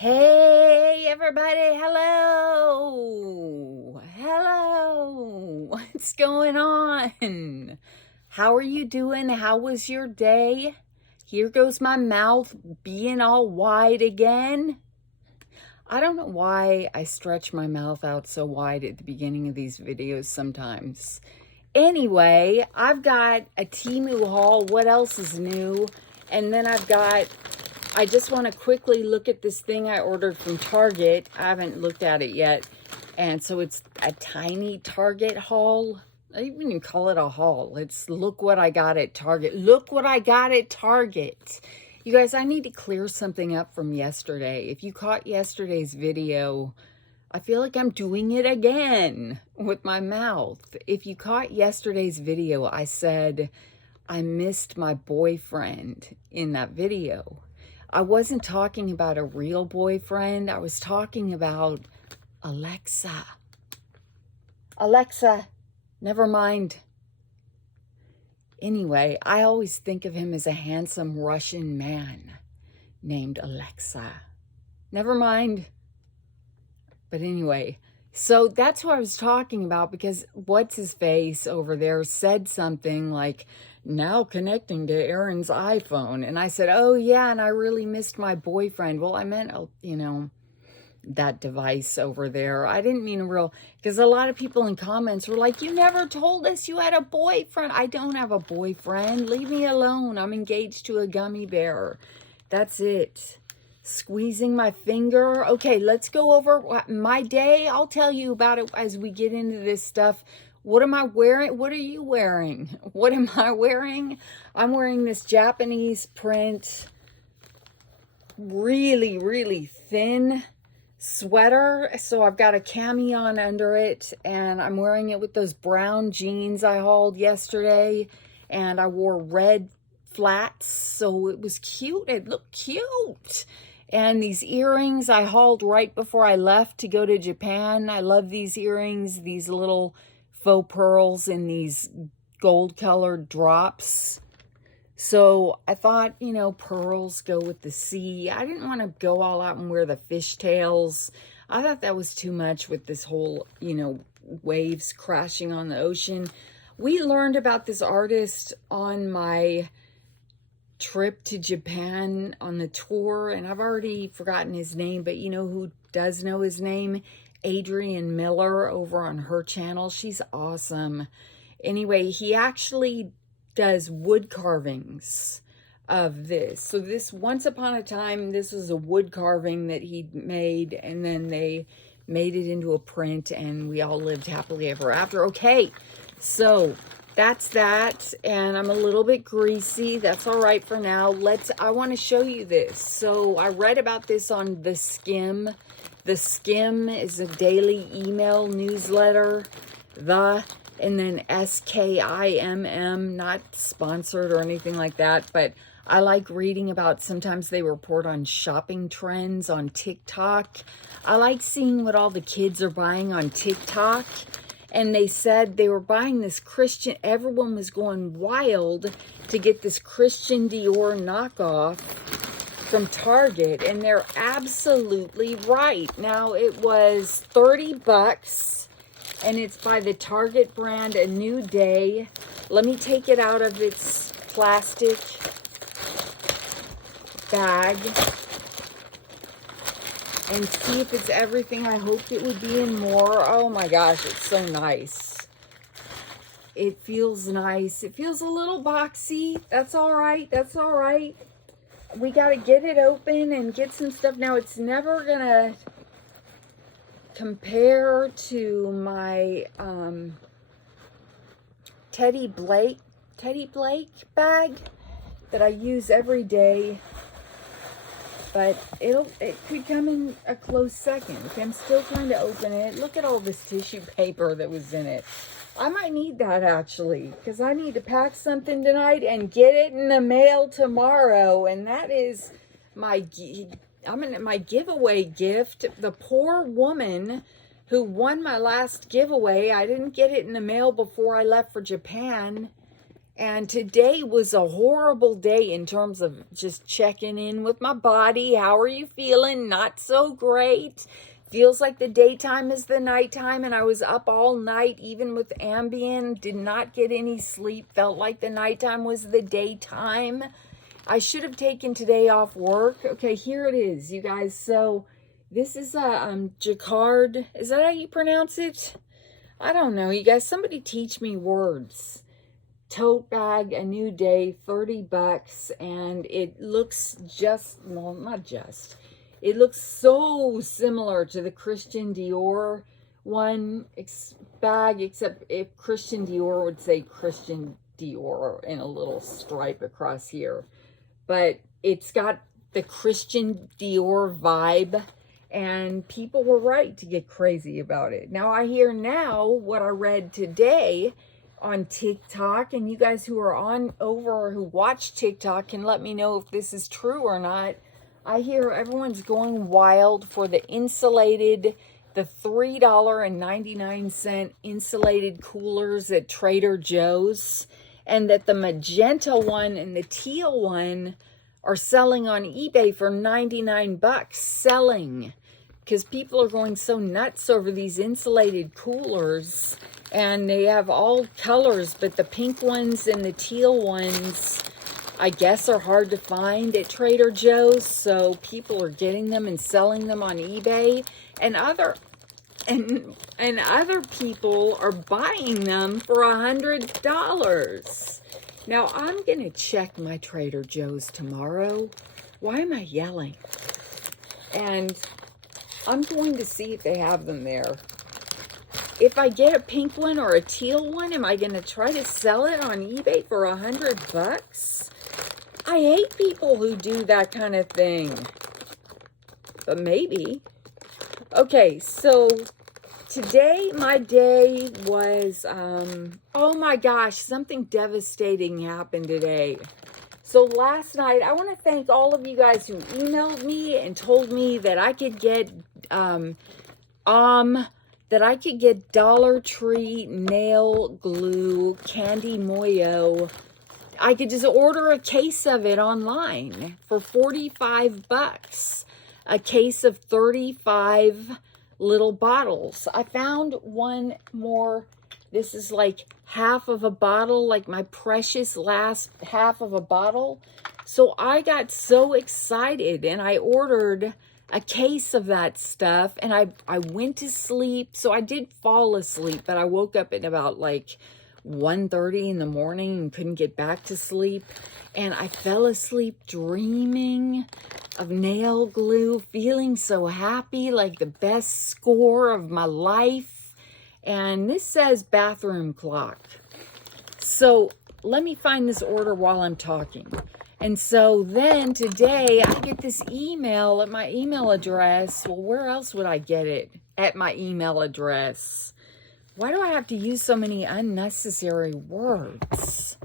Hey everybody, hello, what's going on? How are you doing? How was your day? Here goes my mouth being all wide again. I don't know why I stretch my mouth out so wide at the beginning of these videos sometimes. Anyway, I've got a Temu haul. What else is new? And then I just want to quickly look at this thing I ordered from Target. I haven't looked at it yet. And so it's a tiny Target haul. I wouldn't even call it a haul. It's look what I got at Target. Look what I got at Target. You guys, I need to clear something up from yesterday. If you caught yesterday's video, I feel like I'm doing it again with my mouth. If you caught yesterday's video, I said I missed my boyfriend in that video. I wasn't talking about a real boyfriend. I was talking about Alexa. Alexa, never mind. Anyway, I always think of him as a handsome Russian man named Alexa. Never mind. But anyway, so that's who I was talking about, because what's his face over there said something like, now connecting to Aaron's iPhone. And I said, oh yeah, and I really missed my boyfriend. Well, I meant, that device over there. I didn't mean a real, because a lot of people in comments were like, you never told us you had a boyfriend. I don't have a boyfriend. Leave me alone. I'm engaged to a gummy bear. That's it. Squeezing my finger. Okay, let's go over my day. I'll tell you about it as we get into this stuff. What am I wearing? What are you wearing? What am I wearing? I'm wearing this Japanese print, really, really thin sweater. So I've got a cami on under it, and I'm wearing it with those brown jeans I hauled yesterday. And I wore red flats, so it was cute. It looked cute. And these earrings I hauled right before I left to go to Japan. I love these earrings, these little faux pearls in these gold colored drops. So I thought, pearls go with the sea. I didn't want to go all out and wear the fishtails. I thought that was too much with this whole, waves crashing on the ocean. We learned about this artist on my trip to Japan on the tour, and I've already forgotten his name, but you know who does know his name? Adrienne Miller over on her channel. She's awesome. Anyway, he actually does wood carvings of this. So this, once upon a time, this was a wood carving that he made, and then they made it into a print, and we all lived happily ever after. Okay, so that's that, and I'm a little bit greasy. That's all right for now. I want to show you this. So I read about this on The Skim. The Skim is a daily email newsletter. And then SKIMM, not sponsored or anything like that, but I like reading about, sometimes they report on shopping trends on TikTok. I like seeing what all the kids are buying on TikTok. And they said they were buying this Christian, everyone was going wild to get this Christian Dior knockoff from Target, and they're absolutely right. Now, it was $30, and it's by the Target brand, A New Day. Let me take it out of its plastic bag and see if it's everything I hoped it would be and more. Oh my gosh, it's so nice. It feels nice. It feels a little boxy. That's all right. That's all right. We got to get it open and get some stuff. Now, it's never going to compare to my Teddy Blake bag that I use every day. But it could come in a close second. I'm still trying to open it. Look at all this tissue paper that was in it. I might need that, actually, because I need to pack something tonight and get it in the mail tomorrow. And that is my giveaway gift. The poor woman who won my last giveaway, I didn't get it in the mail before I left for Japan. And today was a horrible day in terms of just checking in with my body. How are you feeling? Not so great. Feels like the daytime is the nighttime, and I was up all night, even with Ambien. Did not get any sleep. Felt like the nighttime was the daytime. I should have taken today off work. Okay, here it is, you guys. So this is a jacquard. Is that how you pronounce it? I don't know, you guys. Somebody teach me words. Tote bag, a new day, 30 bucks, and it looks just, well, not just, it looks so similar to the Christian Dior one bag, except if Christian Dior would say Christian Dior in a little stripe across here. But it's got the Christian Dior vibe, and people were right to get crazy about it. Now, I hear now what I read today on TikTok, and you guys who are on over or who watch TikTok can let me know if this is true or not. I hear everyone's going wild for the insulated, the $3.99 insulated coolers at Trader Joe's, and that the magenta one and the teal one are selling on eBay for 99 bucks, selling, because people are going so nuts over these insulated coolers. And they have all colors, but the pink ones and the teal ones, I guess, are hard to find at Trader Joe's. So people are getting them and selling them on eBay. And other people are buying them for $100. Now, I'm going to check my Trader Joe's tomorrow. Why am I yelling? And I'm going to see if they have them there. If I get a pink one or a teal one, am I going to try to sell it on eBay for $100? I hate people who do that kind of thing. But maybe. Okay, so today my day was, oh my gosh, something devastating happened today. So last night, I want to thank all of you guys who emailed me and told me that I could get, Dollar Tree nail glue, Candy Moyo. I could just order a case of it online for 45 bucks. A case of 35 little bottles. I found one more. This is like half of a bottle, like my precious last half of a bottle. So I got so excited and I ordered a case of that stuff, and I went to sleep. So I did fall asleep, but I woke up at about like 1:30 in the morning and couldn't get back to sleep. And I fell asleep dreaming of nail glue, feeling so happy, like the best score of my life. And this says bathroom clock. So let me find this order while I'm talking. And so then today I get this email at my email address. Well, where else would I get it? At my email address. Why do I have to use so many unnecessary words?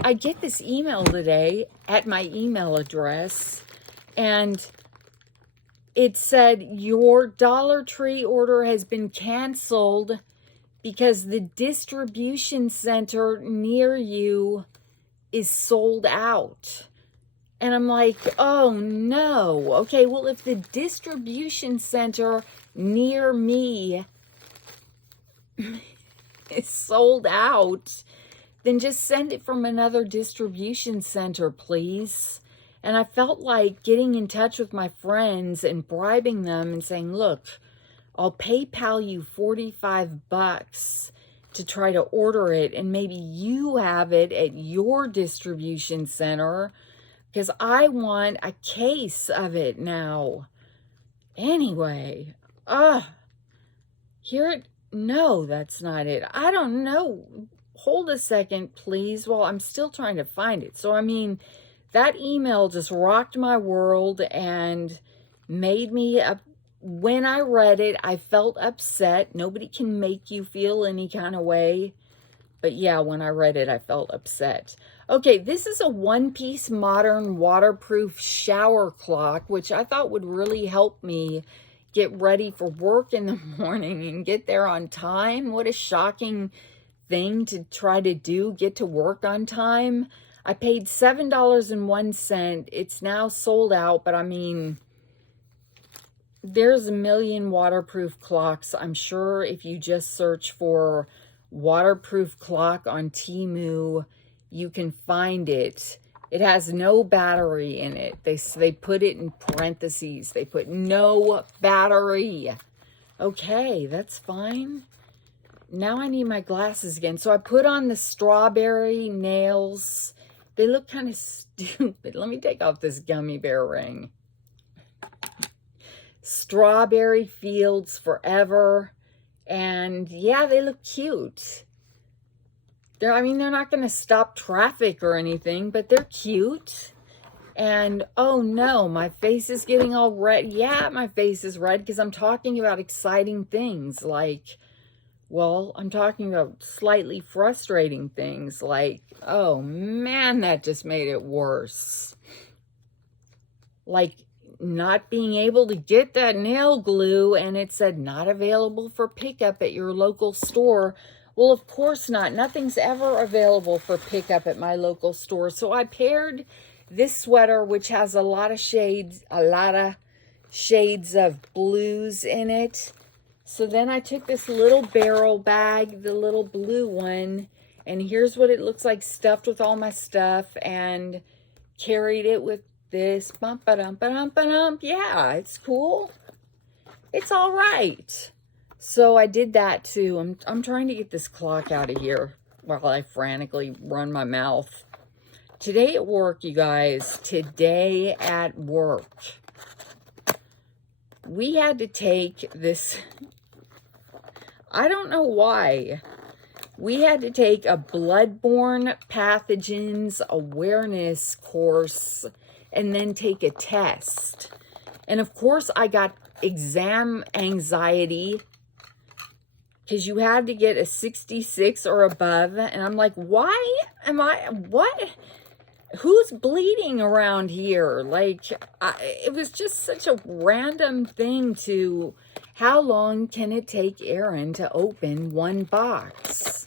I get this email today at my email address, and it said, your Dollar Tree order has been canceled because the distribution center near you is sold out. And I'm like, oh no. Okay, well, if the distribution center near me is sold out, then just send it from another distribution center, please. And I felt like getting in touch with my friends and bribing them and saying, look, I'll PayPal you 45 bucks to try to order it, and maybe you have it at your distribution center, because I want a case of it now. Anyway, no, that's not it. I don't know. Hold a second, please, while I'm still trying to find it. So, I mean, that email just rocked my world and made me when I read it, I felt upset. Nobody can make you feel any kind of way. But yeah, when I read it, I felt upset. Okay, this is a one-piece modern waterproof shower clock, which I thought would really help me get ready for work in the morning and get there on time. What a shocking thing to try to do, get to work on time. I paid $7.01. It's now sold out, but I mean, there's a million waterproof clocks. I'm sure if you just search for waterproof clock on Temu, you can find it. It has no battery in it. They put it in parentheses. They put no battery. Okay, that's fine. Now I need my glasses again. So I put on the strawberry nails. They look kind of stupid. Let me take off this gummy bear ring. Strawberry Fields Forever. And yeah, they look cute. I mean, they're not going to stop traffic or anything, but they're cute. And oh no, my face is getting all red. Yeah, my face is red because I'm talking about exciting things like, well, I'm talking about slightly frustrating things like, oh man, that just made it worse. Like not being able to get that nail glue and it said not available for pickup at your local store. Well, of course not. Nothing's ever available for pickup at my local store. So I paired this sweater, which has a lot of shades of blues in it. So then I took this little barrel bag, the little blue one, and here's what it looks like stuffed with all my stuff, and carried it with this. Bump, ba-dum, ba-dum, ba-dum. Yeah, it's cool. It's all right. So I did that too. I'm trying to get this clock out of here while I frantically run my mouth. Today at work, you guys, today at work, we had to take this, I don't know why, we had to take a bloodborne pathogens awareness course and then take a test. And of course, I got exam anxiety because you had to get a 66 or above. And I'm like, why am I, what? Who's bleeding around here? Like, it was just such a random thing to, how long can it take Aaron to open one box?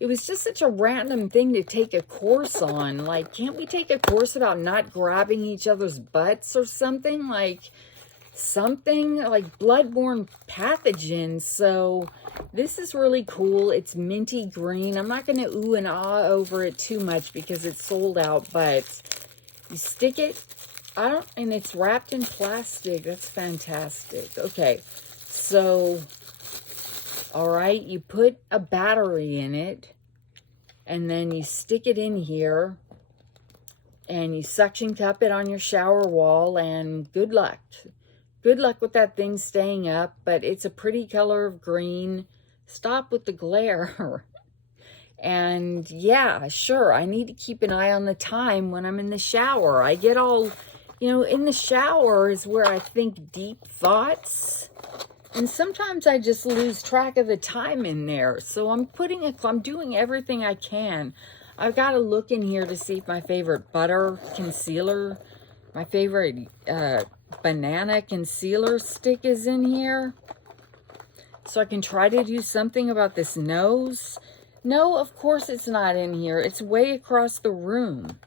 It was just such a random thing to take a course on. Like, can't we take a course about not grabbing each other's butts or something? Like, something like bloodborne pathogens. So this is really cool. It's minty green. I'm not going to ooh and ah over it too much because it's sold out, but you stick it, and it's wrapped in plastic. That's fantastic. Okay, so all right, you put a battery in it and then you stick it in here and you suction cup it on your shower wall, and good luck. Good luck with that thing staying up, but it's a pretty color of green. Stop with the glare. And yeah, sure, I need to keep an eye on the time when I'm in the shower. I get all, in the shower is where I think deep thoughts. And sometimes I just lose track of the time in there. So I'm doing everything I can. I've got to look in here to see if my favorite butter concealer, my favorite banana concealer stick is in here, so I can try to do something about this nose. No, of course it's not in here. It's way across the room.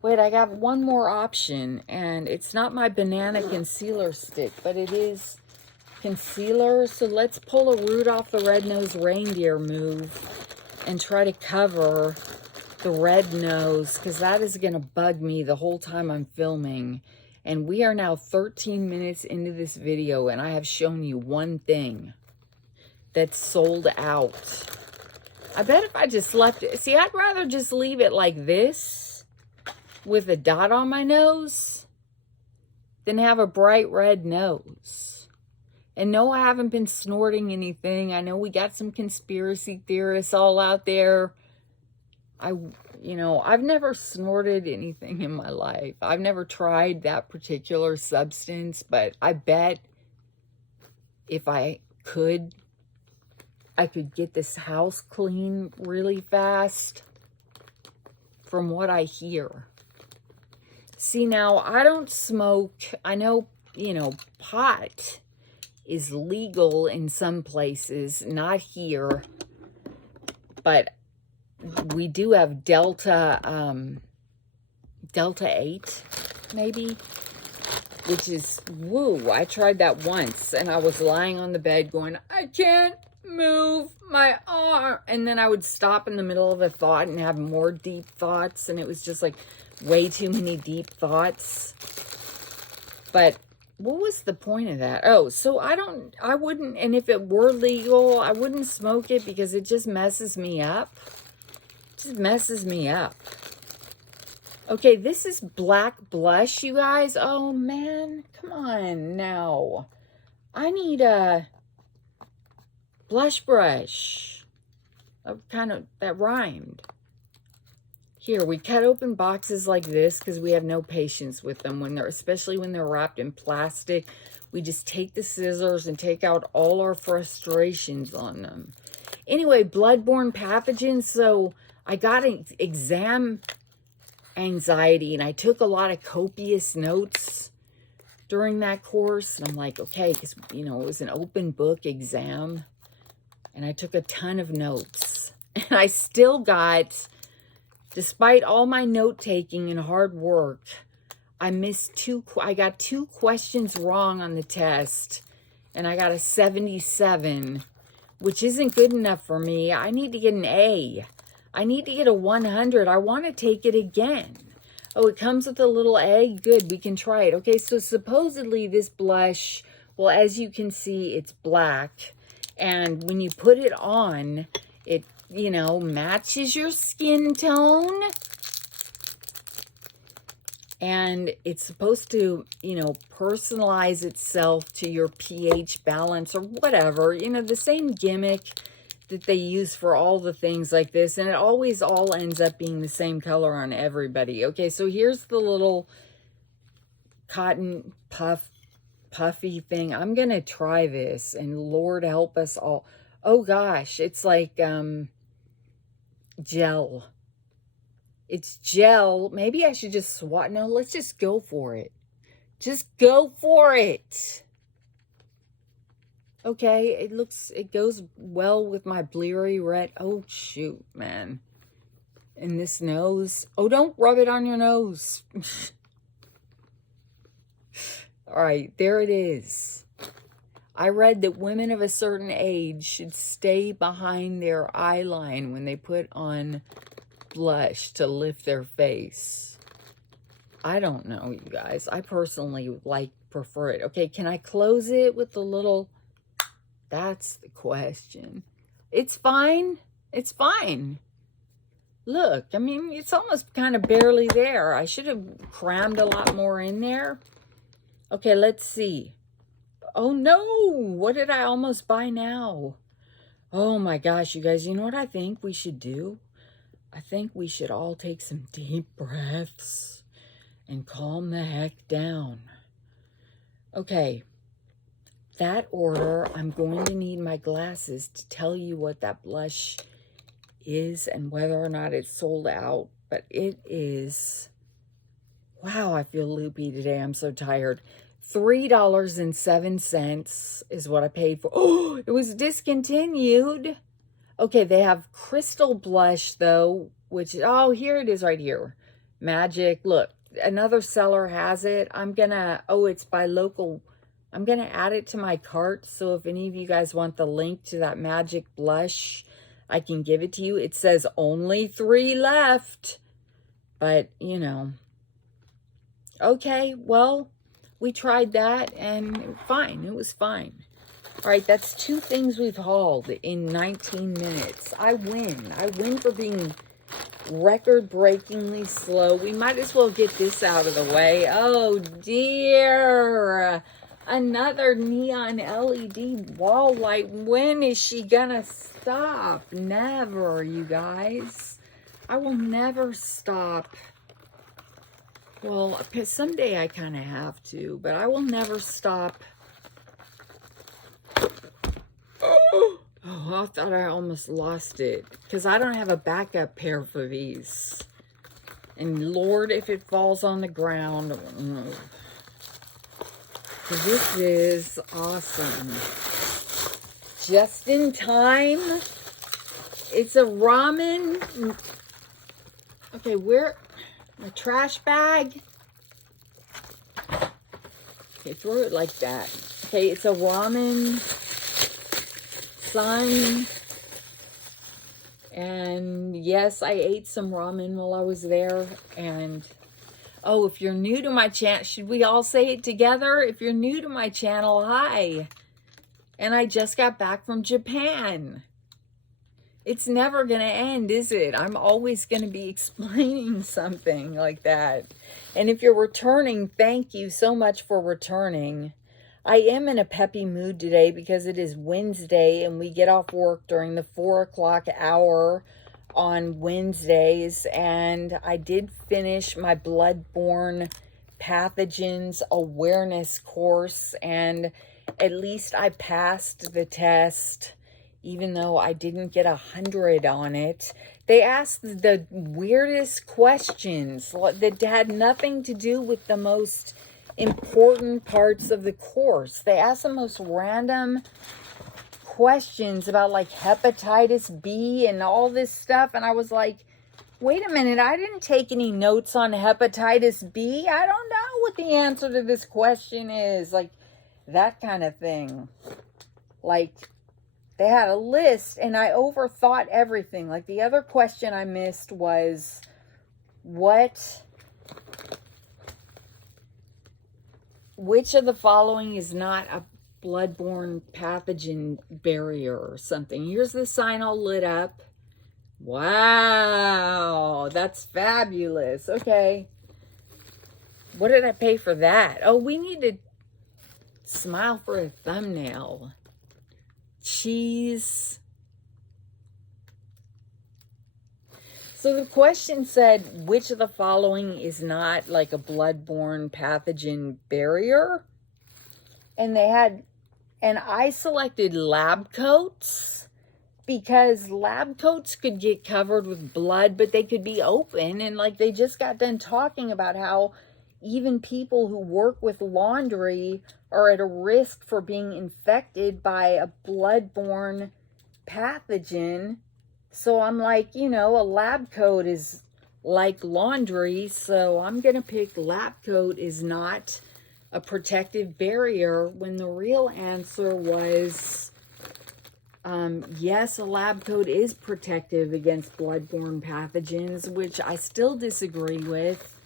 Wait, I got one more option, and it's not my banana concealer stick, but it is concealer. So let's pull a Rudolph the Red-Nosed Reindeer move and try to cover the red nose, because that is going to bug me the whole time I'm filming. And we are now 13 minutes into this video, and I have shown you one thing that's sold out. I bet if I just left it, see, I'd rather just leave it like this with a dot on my nose than have a bright red nose. And no, I haven't been snorting anything. I know we got some conspiracy theorists all out there. I've never snorted anything in my life. I've never tried that particular substance, but I bet if I could get this house clean really fast from what I hear. See, now, I don't smoke. I know, pot is legal in some places, not here. but we do have Delta 8, maybe, which is, woo, I tried that once, and I was lying on the bed going, I can't move my arm, and then I would stop in the middle of a thought and have more deep thoughts, and it was just like way too many deep thoughts. But what was the point of that? Oh, so I wouldn't, and if it were legal, I wouldn't smoke it because it just messes me up. It just messes me up. Okay, this is black blush, you guys. Oh, man. Come on now. I need a blush brush. That rhymed. Here, we cut open boxes like this because we have no patience with them especially when they're wrapped in plastic. We just take the scissors and take out all our frustrations on them. Anyway, bloodborne pathogens. So I got an exam anxiety, and I took a lot of copious notes during that course. And I'm like, okay, because, it was an open book exam, and I took a ton of notes. And I still got, despite all my note-taking and hard work, I got 2 questions wrong on the test, and I got a 77, which isn't good enough for me. I need to get an A. I need to get a 100. I want to take it again. Oh, it comes with a little egg. Good, we can try it. Okay, so supposedly this blush, well, as you can see, it's black. And when you put it on, it, matches your skin tone. And it's supposed to, personalize itself to your pH balance or whatever. The same gimmick that they use for all the things like this, and it always all ends up being the same color on everybody. Okay, so here's the little cotton puffy thing. I'm gonna try this, and Lord help us all. Oh gosh, it's like gel. It's gel. Maybe I should just swat. No, let's just go for it. Just go for it. Okay, it goes well with my bleary red. Oh, shoot, man. And this nose. Oh, don't rub it on your nose. All right, there it is. I read that women of a certain age should stay behind their eye line when they put on blush to lift their face. I don't know, you guys. I personally prefer it. Okay, can I close it with the little... That's the question. It's fine. It's fine. Look, I mean, it's almost kind of barely there. I should have crammed a lot more in there. Okay, let's see. Oh, no. What did I almost buy now? Oh, my gosh, you guys. You know what I think we should do? I think we should all take some deep breaths and calm the heck down. Okay. That order, I'm going to need my glasses to tell you what that blush is and whether or not it's sold out. But it is, wow, I feel loopy today. I'm so tired. $3.07 is what I paid for. Oh, it was discontinued. Okay, they have crystal blush though, which, oh, here it is right here. Magic, look, another seller has it. It's by local. I'm going to add it to my cart, so if any of you guys want the link to that magic blush, I can give it to you. It says only 3 left, but, Okay, well, we tried that, and fine. It was fine. All right, that's 2 things we've hauled in 19 minutes. I win. I win for being record-breakingly slow. We might as well get this out of the way. Oh, dear. Another neon LED wall light. When is she gonna stop? Never, you guys. I will never stop. Well, someday I kind of have to, but I will never stop. Oh, I thought I almost lost it because I don't have a backup pair for these. And Lord, if it falls on the ground. This is awesome. Just in time. It's a ramen. Okay, where? A trash bag. Okay, throw it like that. Okay, it's a ramen sign. And yes, I ate some ramen while I was there. And oh, if you're new to my channel, should we all say it together? If you're new to my channel, hi. And I just got back from Japan. It's never going to end, is it? I'm always going to be explaining something like that. And if you're returning, thank you so much for returning. I am in a peppy mood today because it is Wednesday and we get off work during the 4 o'clock hour on Wednesdays. And I did finish my bloodborne pathogens awareness course, and at least I passed the test, even though I didn't get 100 on it. They asked the weirdest questions that had nothing to do with the most important parts of the course. They asked the most random questions about like hepatitis B and all this stuff. And I was like, wait a minute, I didn't take any notes on hepatitis B. I don't know what the answer to this question is. Like that kind of thing. Like they had a list and I overthought everything. Like the other question I missed was which of the following is not a bloodborne pathogen barrier or something? Here's the sign all lit up. Wow, that's fabulous. Okay. What did I pay for that? Oh, we need to smile for a thumbnail. Cheese. So the question said, which of the following is not like a bloodborne pathogen barrier? And I selected lab coats because lab coats could get covered with blood, but they could be open. And like they just got done talking about how even people who work with laundry are at a risk for being infected by a bloodborne pathogen. So I'm like, you know, a lab coat is like laundry, so I'm going to pick lab coat is not a protective barrier, when the real answer was, yes, a lab coat is protective against bloodborne pathogens, which I still disagree with,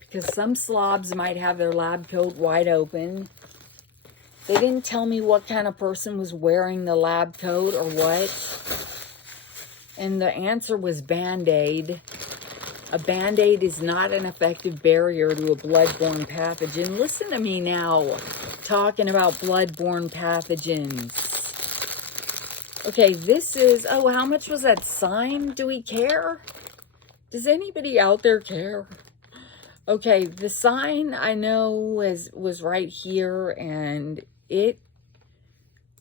because some slobs might have their lab coat wide open. They didn't tell me what kind of person was wearing the lab coat or what. And the answer was Band-Aid. A Band-Aid is not an effective barrier to a bloodborne pathogen. Listen to me now, talking about bloodborne pathogens. Okay, this is, oh, how much was that sign? Do we care? Does anybody out there care? Okay, the sign I know was right here, and it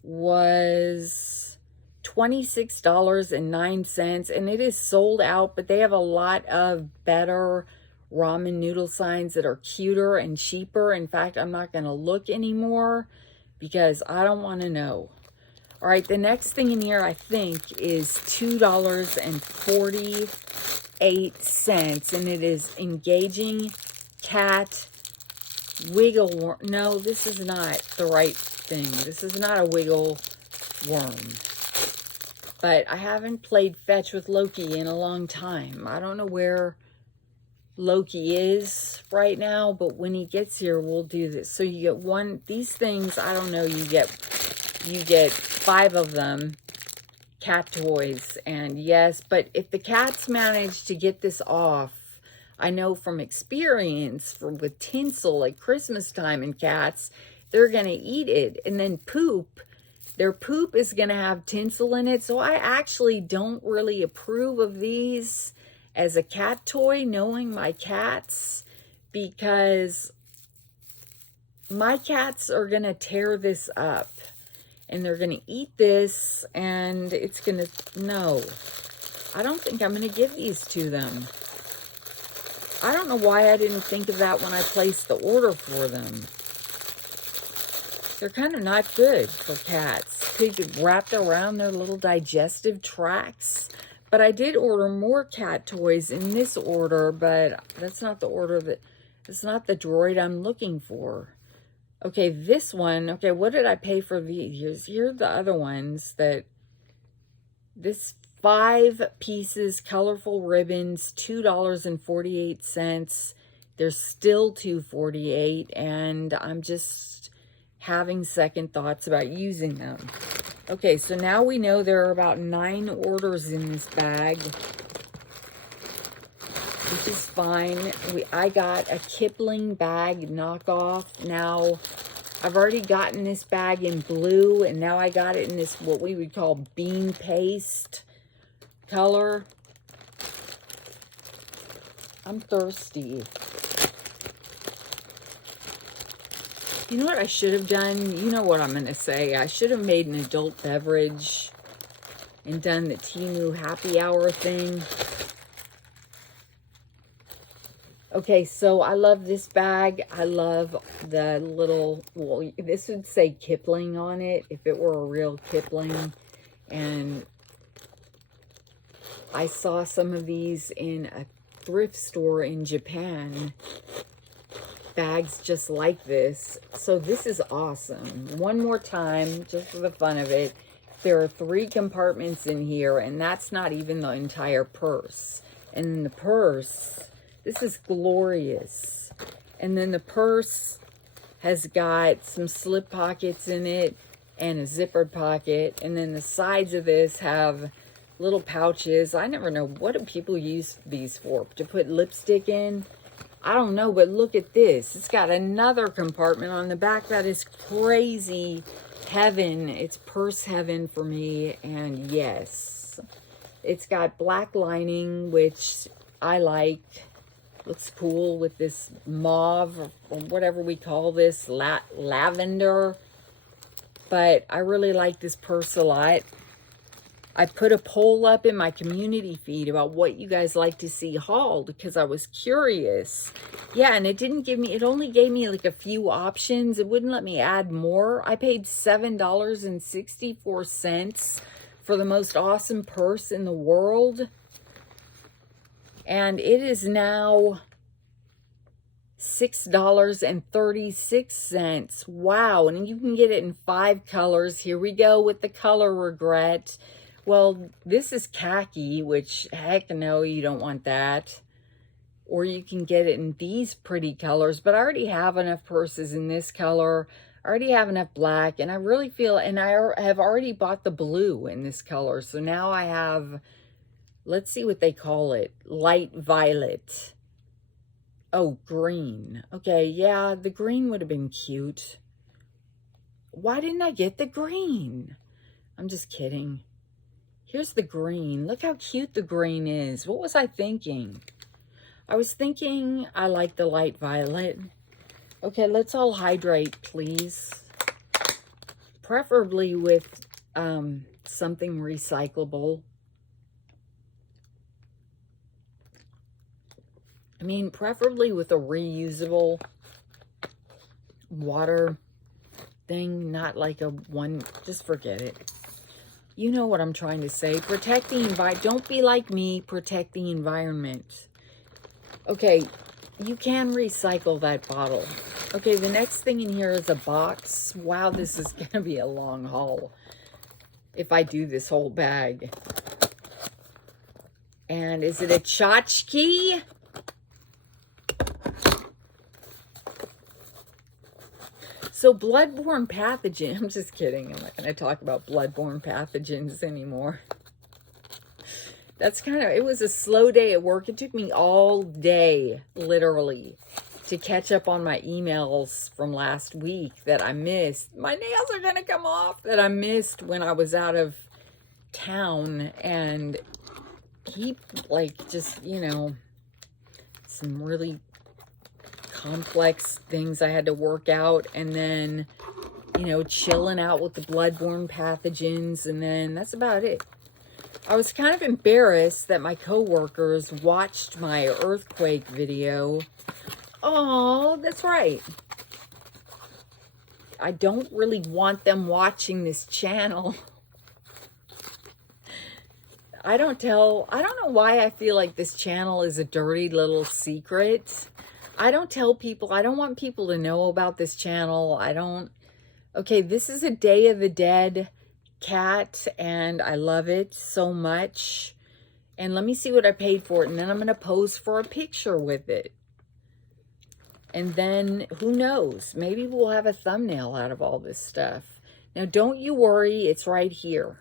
was $26.09, and it is sold out, but they have a lot of better ramen noodle signs that are cuter and cheaper. In fact, I'm not going to look anymore because I don't want to know. All right, the next thing in here, I think, is $2.48, and it is engaging cat wiggle worm. No, this is not the right thing. This is not a wiggle worm. But I haven't played fetch with Loki in a long time. I don't know where Loki is right now, but when he gets here, we'll do this. So you get one, these things, I don't know, you get 5 of them, cat toys. And yes, but if the cats manage to get this off, I know from experience with tinsel at Christmas time and cats, they're going to eat it and then poop. Their poop is going to have tinsel in it. So I actually don't really approve of these as a cat toy, knowing my cats, because my cats are going to tear this up and they're going to eat this, and it's going to, no, I don't think I'm going to give these to them. I don't know why I didn't think of that when I placed the order for them. They're kind of not good for cats. wrapped around their little digestive tracts. But I did order more cat toys in this order, but that's not the order that, it's not the droid I'm looking for. Okay, this one, okay, what did I pay for these? Here are the other ones that, this 5 pieces, colorful ribbons, $2.48. They're still $2.48, and I'm just having second thoughts about using them. Okay, so now we know there are about 9 orders in this bag, which is fine. I got a Kipling bag knockoff. Now, I've already gotten this bag in blue, and now I got it in this, what we would call bean paste color. I'm thirsty. You know what I should have done? You know what I'm going to say. I should have made an adult beverage and done the Teemu happy hour thing. Okay, so I love this bag. I love the little, well, this would say Kipling on it if it were a real Kipling. And I saw some of these in a thrift store in Japan. Bags just like this. So this is awesome. One more time, just for the fun of it. There are 3 compartments in here, and that's not even the entire purse. And then the purse, this is glorious. And then the purse has got some slip pockets in it and a zippered pocket. And then the sides of this have little pouches. I never know, what do people use these for? To put lipstick in? I don't know, but look at this. It's got another compartment on the back that is crazy heaven. It's purse heaven for me. And yes, it's got black lining, which I like. Looks cool with this mauve, or whatever we call this, lavender. But I really like this purse a lot. I put a poll up in my community feed about what you guys like to see hauled because I was curious. Yeah, and it didn't give me, it only gave me like a few options. It wouldn't let me add more. I paid $7.64 for the most awesome purse in the world. And it is now $6.36. Wow, and you can get it in 5 colors. Here we go with the color regret. Well, this is khaki, which, heck no, you don't want that. Or you can get it in these pretty colors, but I already have enough purses in this color. I already have enough black, and I really feel, and I have already bought the blue in this color. So now I have, let's see what they call it, light violet. Oh, green. Okay, yeah, the green would have been cute. Why didn't I get the green? I'm just kidding. Here's the green. Look how cute the green is. What was I thinking? I was thinking I like the light violet. Okay, let's all hydrate, please. Preferably with something recyclable. I mean, preferably with a reusable water thing, not like a one, just forget it. You know what I'm trying to say. Protect the environment. Don't be like me. Protect the environment. Okay, you can recycle that bottle. Okay, the next thing in here is a box. Wow, this is going to be a long haul if I do this whole bag. And is it a tchotchke? So bloodborne pathogen, I'm just kidding. I'm not going to talk about bloodborne pathogens anymore. That's kind of, it was a slow day at work. It took me all day, literally, to catch up on my emails from last week that I missed. My nails are going to come off that I missed when I was out of town, and keep, like, just, you know, some really complex things I had to work out, and then, you know, chilling out with the bloodborne pathogens, and then that's about it. I was kind of embarrassed that my coworkers watched my earthquake video. Oh, that's right. I don't really want them watching this channel. I don't know why I feel like this channel is a dirty little secret. I don't tell people, I don't want people to know about this channel. Okay, this is a Day of the Dead cat, and I love it so much. And let me see what I paid for it, and then I'm going to pose for a picture with it. And then, who knows? Maybe we'll have a thumbnail out of all this stuff. Now, don't you worry, it's right here.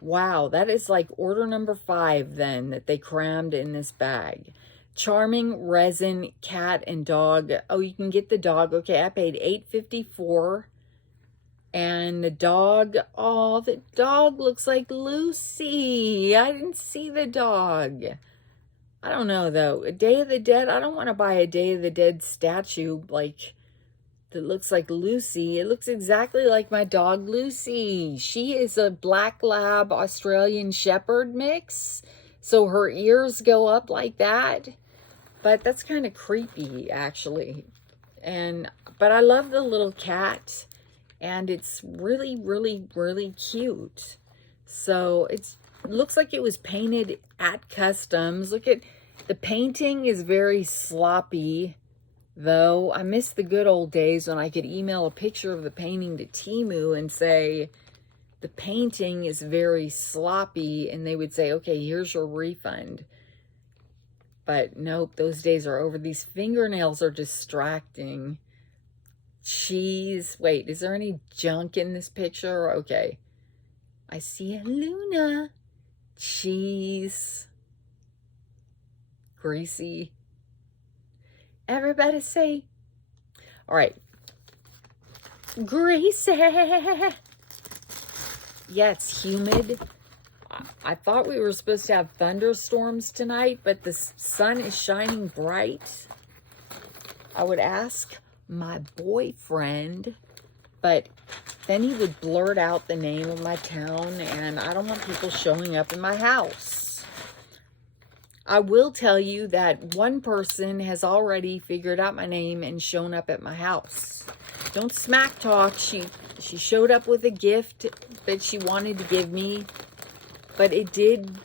Wow, that is like order number 5 then that they crammed in this bag. Charming resin cat and dog. Oh, you can get the dog. Okay, I paid $8.54. And the dog, oh, the dog looks like Lucy. I didn't see the dog. I don't know, though. A Day of the Dead, I don't want to buy a Day of the Dead statue like that looks like Lucy. It looks exactly like my dog, Lucy. She is a Black Lab Australian Shepherd mix, so her ears go up like that. But that's kind of creepy, actually. But I love the little cat. And it's really, really, really cute. So it looks like it was painted at customs. Look at, the painting is very sloppy, though. I miss the good old days when I could email a picture of the painting to Temu and say, the painting is very sloppy. And they would say, okay, here's your refund. But nope, those days are over. These fingernails are distracting. Cheese. Wait, is there any junk in this picture? Okay. I see a Luna. Cheese. Greasy. Everybody say. All right. Greasy. Yeah, it's humid. I thought we were supposed to have thunderstorms tonight, but the sun is shining bright. I would ask my boyfriend, but then he would blurt out the name of my town, and I don't want people showing up in my house. I will tell you that one person has already figured out my name and shown up at my house. Don't smack talk. She showed up with a gift that she wanted to give me, but it did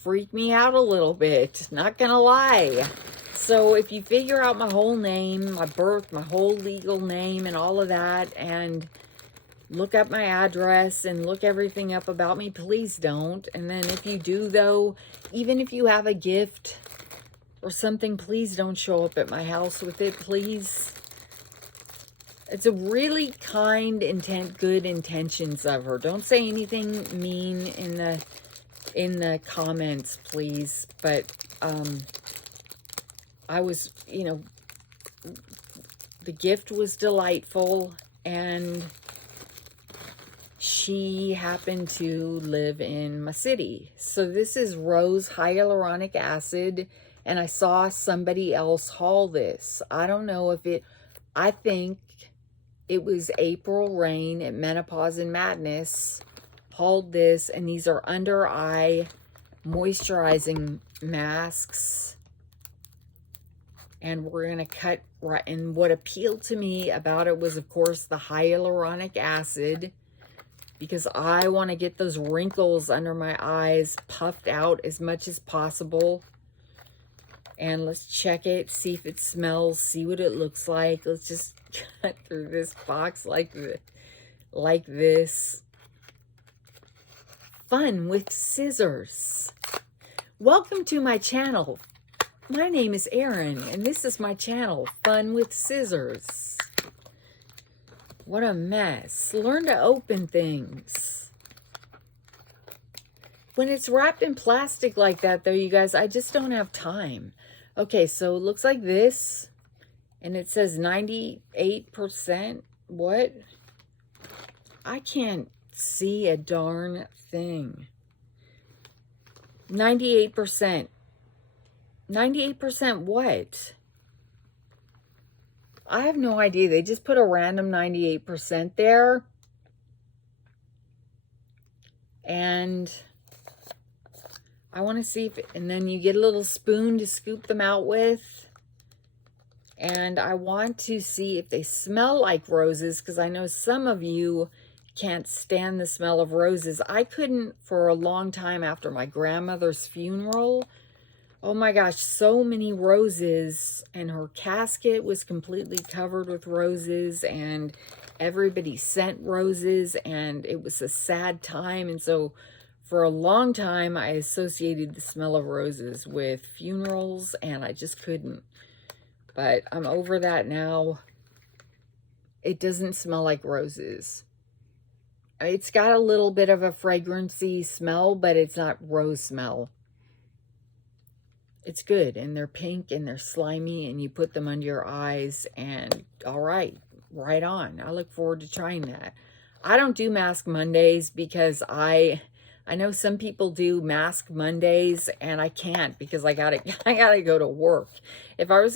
freak me out a little bit, not gonna lie. So if you figure out my whole name, my birth, my whole legal name and all of that, and look up my address and look everything up about me, please don't. And then if you do, though, even if you have a gift or something, please don't show up at my house with it, please. It's a really kind intent, good intentions of her. Don't say anything mean in the comments, please. But I was, the gift was delightful, and she happened to live in my city. So this is rose hyaluronic acid, and I saw somebody else haul this. I don't know if I think it was April Rain at Menopause and Madness hauled this, and these are under eye moisturizing masks. And we're going to cut right. And what appealed to me about it was, of course, the hyaluronic acid, because I want to get those wrinkles under my eyes puffed out as much as possible. And let's check it, see if it smells, see what it looks like. Let's just cut through this box like this. Fun with scissors. Welcome to my channel. My name is Erin, and this is my channel, Fun with Scissors. What a mess. Learn to open things. When it's wrapped in plastic like that, though, you guys, I just don't have time. Okay, so it looks like this, and it says 98%. What? I can't see a darn thing. 98%. 98% what? I have no idea. They just put a random 98% there. And I want to see if, and then you get a little spoon to scoop them out with. And I want to see if they smell like roses, because I know some of you can't stand the smell of roses. I couldn't for a long time after my grandmother's funeral. Oh my gosh, so many roses, and her casket was completely covered with roses, and everybody sent roses, and it was a sad time. And so for a long time, I associated the smell of roses with funerals, and I just couldn't. But I'm over that now. It doesn't smell like roses. It's got a little bit of a fragrancy smell, but it's not rose smell. It's good, and they're pink, and they're slimy, and you put them under your eyes, and all right, right on. I look forward to trying that. I don't do Mask Mondays because I know some people do Mask Mondays, and I can't because I gotta go to work. If I were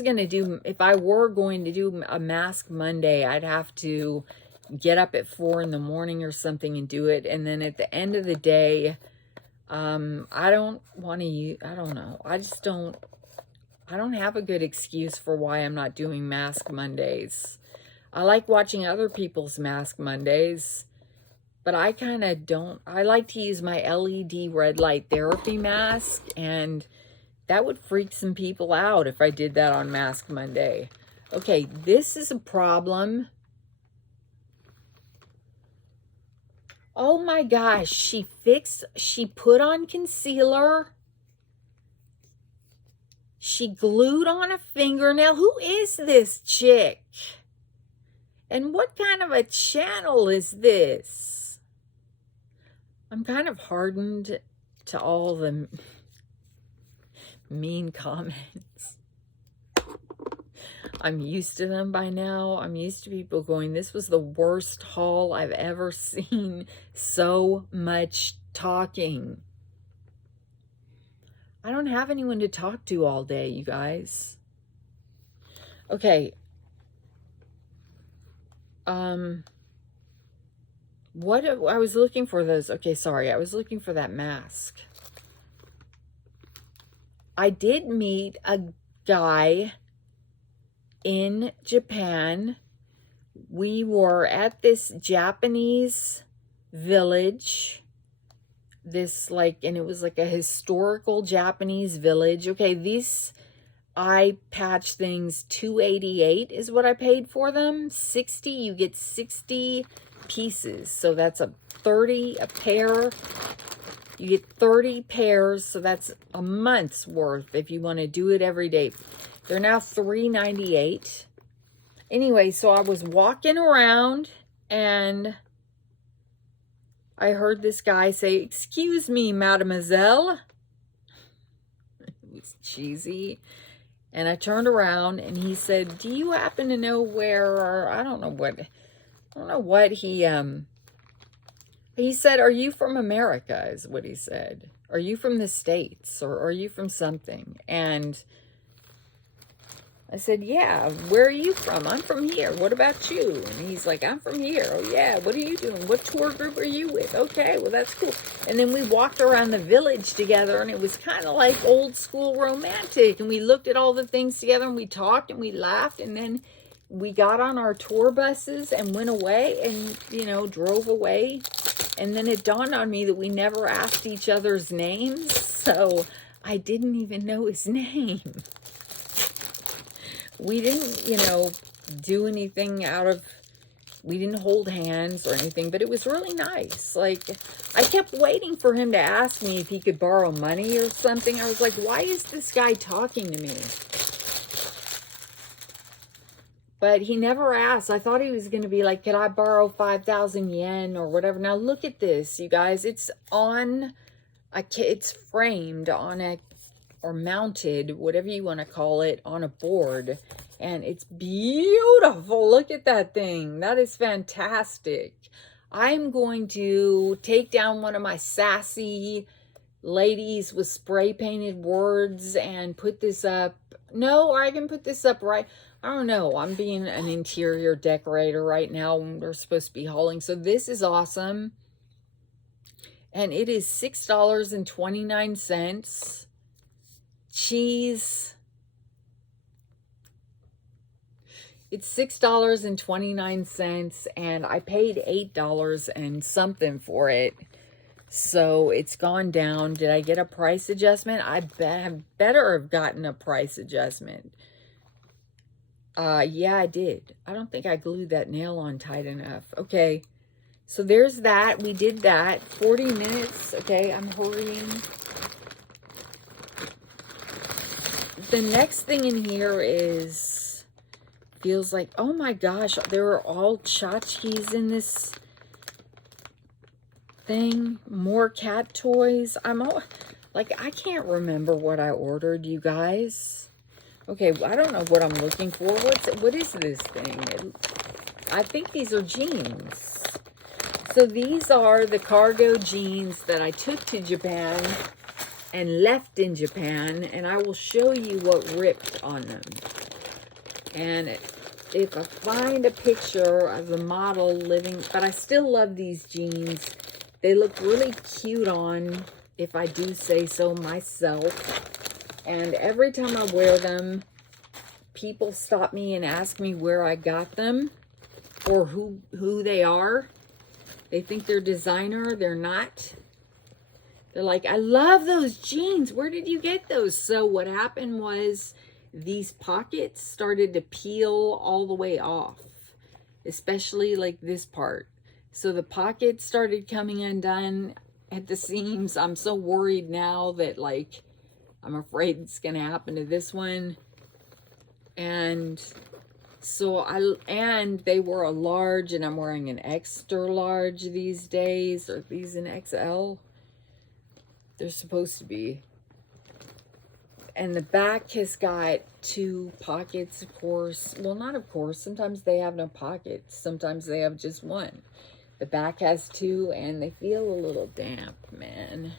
going to do a Mask Monday, I'd have to get up at 4 in the morning or something and do it, and then at the end of the day, I don't want to use, I don't know. I don't have a good excuse for why I'm not doing Mask Mondays. I like watching other people's Mask Mondays, but I kind of don't. I like to use my LED red light therapy mask, and that would freak some people out if I did that on Mask Monday. Okay, this is a problem. Oh my gosh, she put on concealer. She glued on a fingernail. Who is this chick? And what kind of a channel is this? I'm kind of hardened to all the mean comments. I'm used to them by now. I'm used to people going, this was the worst haul I've ever seen. So much talking. I don't have anyone to talk to all day, you guys. Okay. What I was looking for those. Okay, sorry. I was looking for that mask. I did meet a guy in Japan. We were at this Japanese village, and it was like a historical Japanese village. Okay, these eye patch things, $2.88 is what I paid for them. 60, you get 60 pieces, so that's a 30 a pair. You get 30 pairs, so that's a month's worth if you want to do it every day. They're now $3.98. Anyway, so I was walking around and I heard this guy say, "Excuse me, mademoiselle." It was cheesy. And I turned around and he said, "Do you happen to know where," or I don't know what he said, "Are you from America?" is what he said. "Are you from the States, or are you from something?" And I said, "Yeah, where are you from?" "I'm from here. What about you?" And he's like, "I'm from here." "Oh, yeah. What are you doing? What tour group are you with?" "Okay, well, that's cool." And then we walked around the village together, and it was kind of like old school romantic. And we looked at all the things together, and we talked, and we laughed. And then we got on our tour buses and went away and, drove away. And then it dawned on me that we never asked each other's names. So I didn't even know his name. We didn't, do anything we didn't hold hands or anything, but it was really nice. Like, I kept waiting for him to ask me if he could borrow money or something. I was like, why is this guy talking to me? But he never asked. I thought he was going to be like, "Could I borrow 5,000 yen or whatever?" Now look at this, you guys. It's framed on or mounted, whatever you want to call it, on a board. And it's beautiful. Look at that thing. That is fantastic. I'm going to take down one of my sassy ladies with spray painted words and put this up. No, or I can put this up right. I don't know. I'm being an interior decorator right now. We're supposed to be hauling. So this is awesome. And it is $6.29. Cheese. It's $6.29, and I paid $8 and something for it. So it's gone down. Did I get a price adjustment? I better have gotten a price adjustment. Yeah, I did. I don't think I glued that nail on tight enough. Okay, so there's that. We did that. 40 minutes. Okay, I'm hurrying. The next thing in here is, feels like, oh my gosh, there are all tchotchkes in this thing. More cat toys. I'm all like, I can't remember what I ordered, you guys. Okay, I don't know what I'm looking for. What is this thing? I think these are jeans. So these are the cargo jeans that I took to Japan and left in Japan, and I will show you what ripped on them. And if I find a picture of the model living, but I still love these jeans. They look really cute on, if I do say so myself. And every time I wear them, people stop me and ask me where I got them or who they are. They think they're designer. They're not. They're like, I love those jeans. Where did you get those? So what happened was these pockets started to peel all the way off, especially like this part. So the pockets started coming undone at the seams. I'm so worried now that, like, I'm afraid it's going to happen to this one. And so and they were a large, and I'm wearing an extra large these days. Are these an XL? They're supposed to be. And the back has got 2 pockets, of course. Well, not of course. Sometimes they have no pockets. Sometimes they have just one. The back has 2, and they feel a little damp, man.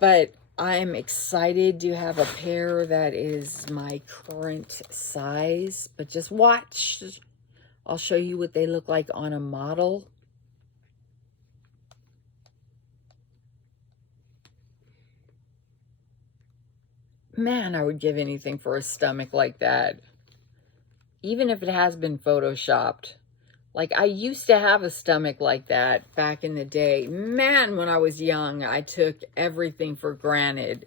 But I'm excited to have a pair that is my current size. But just watch. I'll show you what they look like on a model. Man, I would give anything for a stomach like that. Even if it has been photoshopped. Like, I used to have a stomach like that back in the day. Man, when I was young, I took everything for granted.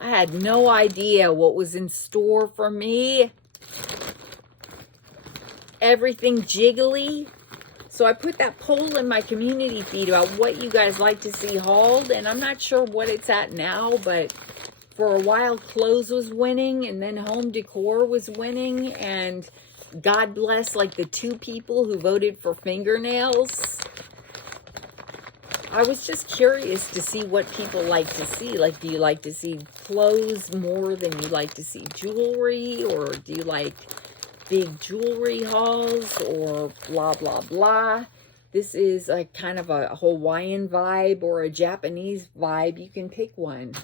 I had no idea what was in store for me. Everything jiggly. So I put that poll in my community feed about what you guys like to see hauled. And I'm not sure what it's at now, but for a while, clothes was winning, and then home decor was winning, and God bless, like, the 2 people who voted for fingernails. I was just curious to see what people like to see. Like, do you like to see clothes more than you like to see jewelry? Or do you like big jewelry hauls? Or blah, blah, blah. This is a kind of a Hawaiian vibe or a Japanese vibe. You can pick one.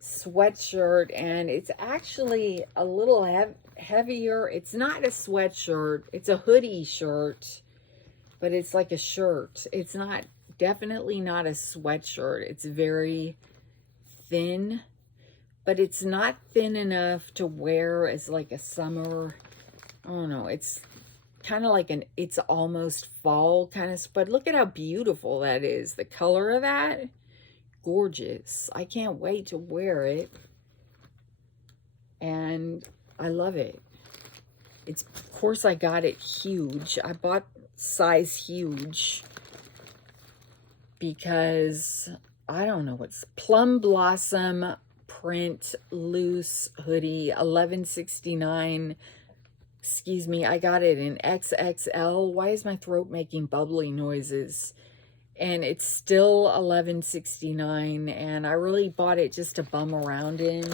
Sweatshirt, and it's actually a little heavier. It's not a sweatshirt, it's a hoodie shirt, but it's like a shirt. It's not, definitely not a sweatshirt. It's very thin, but it's not thin enough to wear as like a summer, I don't know, it's kind of like it's almost fall kind of, but look at how beautiful that is. The color of that, gorgeous. I can't wait to wear it, and I love it. It's, of course, I got it huge. I bought size huge because I don't know what's plum blossom print loose hoodie, $11.69. Excuse me, I got it in XXL. Why is my throat making bubbly noises? And it's still $11.69, and I really bought it just to bum around in.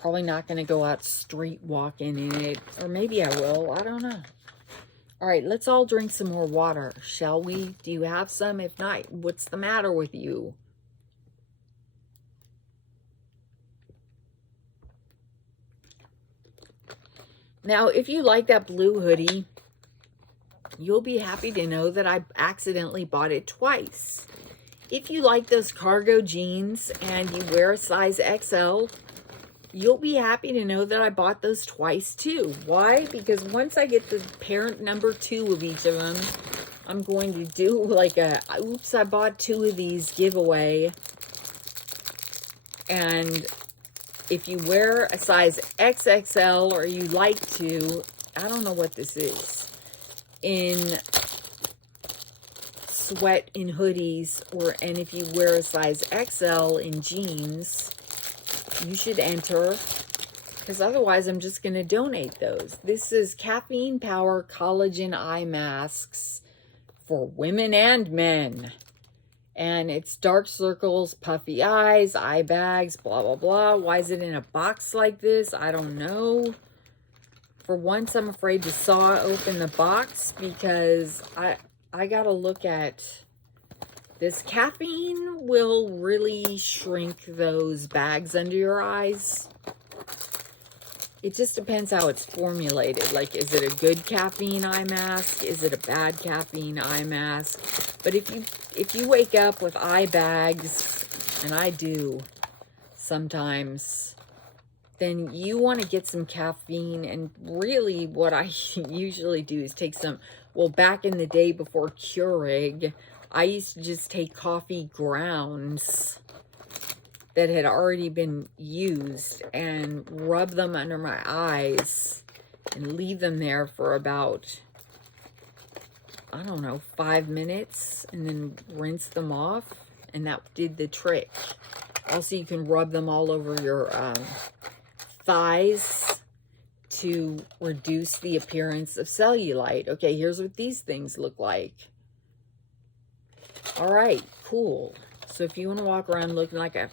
Probably not going to go out street walking in it, or maybe I will. I don't know. All right, let's all drink some more water, shall we? Do you have some? If not, what's the matter with you? Now, if you like that blue hoodie, you'll be happy to know that I accidentally bought it twice. If you like those cargo jeans and you wear a size XL, you'll be happy to know that I bought those twice too. Why? Because once I get the parent number 2 of each of them, I'm going to do like a, oops, I bought 2 of these giveaway. And if you wear a size XXL or you like to, I don't know what this is, in sweat in hoodies, and if you wear a size XL in jeans, you should enter, because otherwise I'm just going to donate those. This is Caffeine Power Collagen Eye Masks for women and men. And it's dark circles, puffy eyes, eye bags, blah, blah, blah. Why is it in a box like this? I don't know. For once, I'm afraid to saw open the box because I got to look at this. Caffeine will really shrink those bags under your eyes. It just depends how it's formulated. Like, is it a good caffeine eye mask? Is it a bad caffeine eye mask? But if you wake up with eye bags, and I do sometimes, then you want to get some caffeine. And really what I usually do is take some, well, back in the day before Keurig, I used to just take coffee grounds that had already been used and rub them under my eyes and leave them there for about, I don't know, 5 minutes, and then rinse them off, and that did the trick. Also, you can rub them all over your thighs to reduce the appearance of cellulite. Okay, here's what these things look like. All right, cool. So if you want to walk around looking like a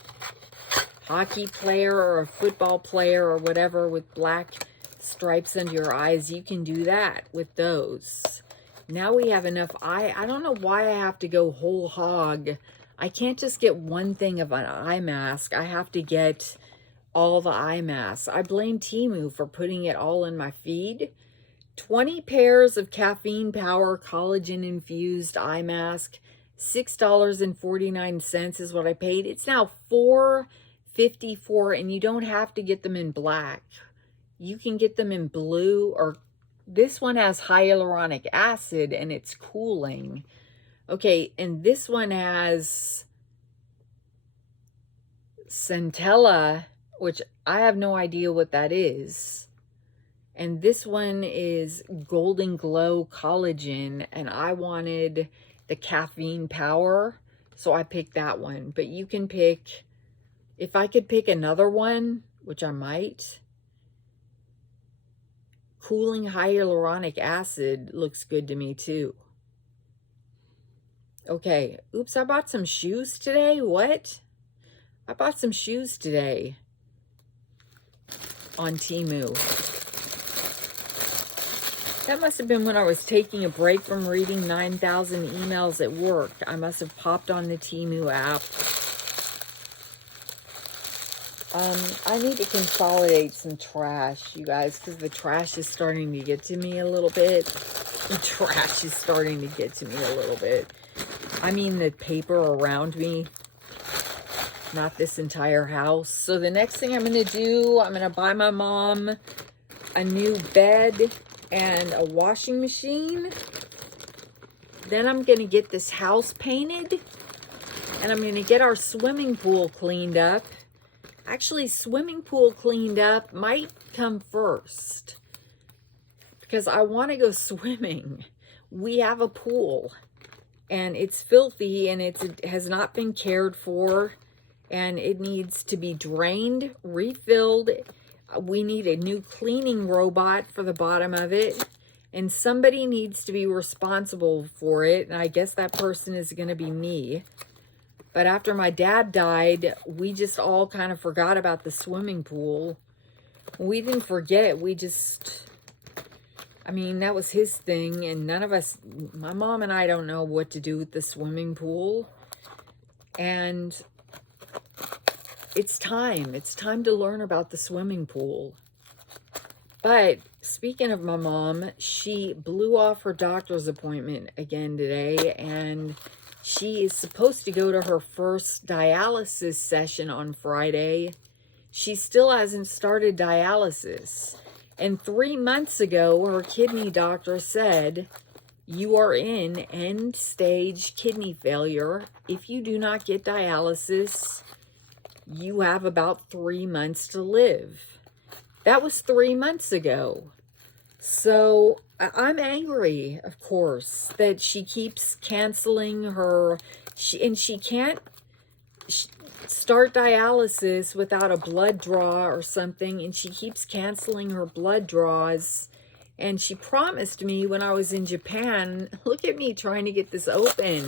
hockey player or a football player or whatever with black stripes under your eyes, you can do that with those. Now we have enough I don't know why I have to go whole hog. I can't just get one thing of an eye mask. I have to get all the eye masks. I blame Temu for putting it all in my feed. 20 pairs of Caffeine Power collagen infused eye mask. $6.49 is what I paid. It's now $4.54, and you don't have to get them in black. You can get them in blue, or this one has hyaluronic acid and it's cooling. Okay, and this one has centella, which I have no idea what that is. And this one is Golden Glow Collagen, and I wanted the Caffeine Power, so I picked that one. But you can pick, if I could pick another one, which I might, cooling hyaluronic acid looks good to me too. Okay, oops, I bought some shoes today. What? I bought some shoes today on Temu. That must have been when I was taking a break from reading 9,000 emails at work. I must have popped on the Temu app. I need to consolidate some trash, you guys, because the trash is starting to get to me a little bit. The trash is starting to get to me a little bit. I mean the paper around me, not this entire house. So the next thing I'm going to do, I'm going to buy my mom a new bed and a washing machine. Then I'm going to get this house painted, and I'm going to get our swimming pool cleaned up. Actually, swimming pool cleaned up might come first because I want to go swimming. We have a pool and it's filthy and it has not been cared for, and it needs to be drained, refilled. We need a new cleaning robot for the bottom of it, and somebody needs to be responsible for it, and I guess that person is going to be me. But after my dad died, we just all kind of forgot about the swimming pool. We didn't forget, we just, I mean, that was his thing, and none of us, my mom and I don't know what to do with the swimming pool. And it's time to learn about the swimming pool. But speaking of my mom, she blew off her doctor's appointment again today, and she is supposed to go to her first dialysis session on Friday. she still hasn't started dialysis. And 3 months ago, her kidney doctor said, you are in end-stage kidney failure. If you do not get dialysis, you have about 3 months to live. That was 3 months ago. So I'm angry, of course, that she keeps canceling her, and she can't start dialysis without a blood draw or something, and she keeps canceling her blood draws. And she promised me when I was in Japan, look at me trying to get this open,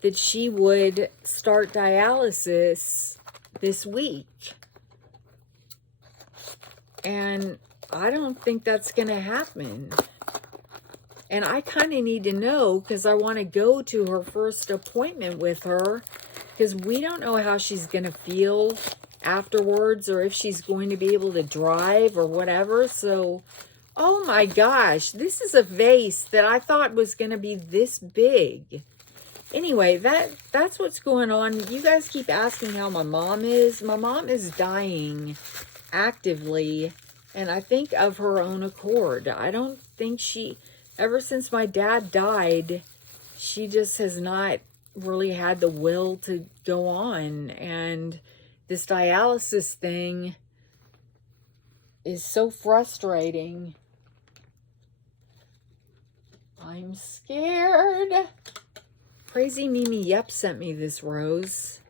that she would start dialysis this week. And I don't think that's going to happen. And I kind of need to know, because I want to go to her first appointment with her, because we don't know how she's going to feel afterwards, or if she's going to be able to drive or whatever. So, oh my gosh, this is a vase that I thought was going to be this big. Anyway, that's what's going on. You guys keep asking how my mom is. My mom is dying actively, and I think of her own accord. I don't think ever since my dad died, she just has not really had the will to go on. And this dialysis thing is so frustrating. I'm scared. Crazy Mimi Yep sent me this rose.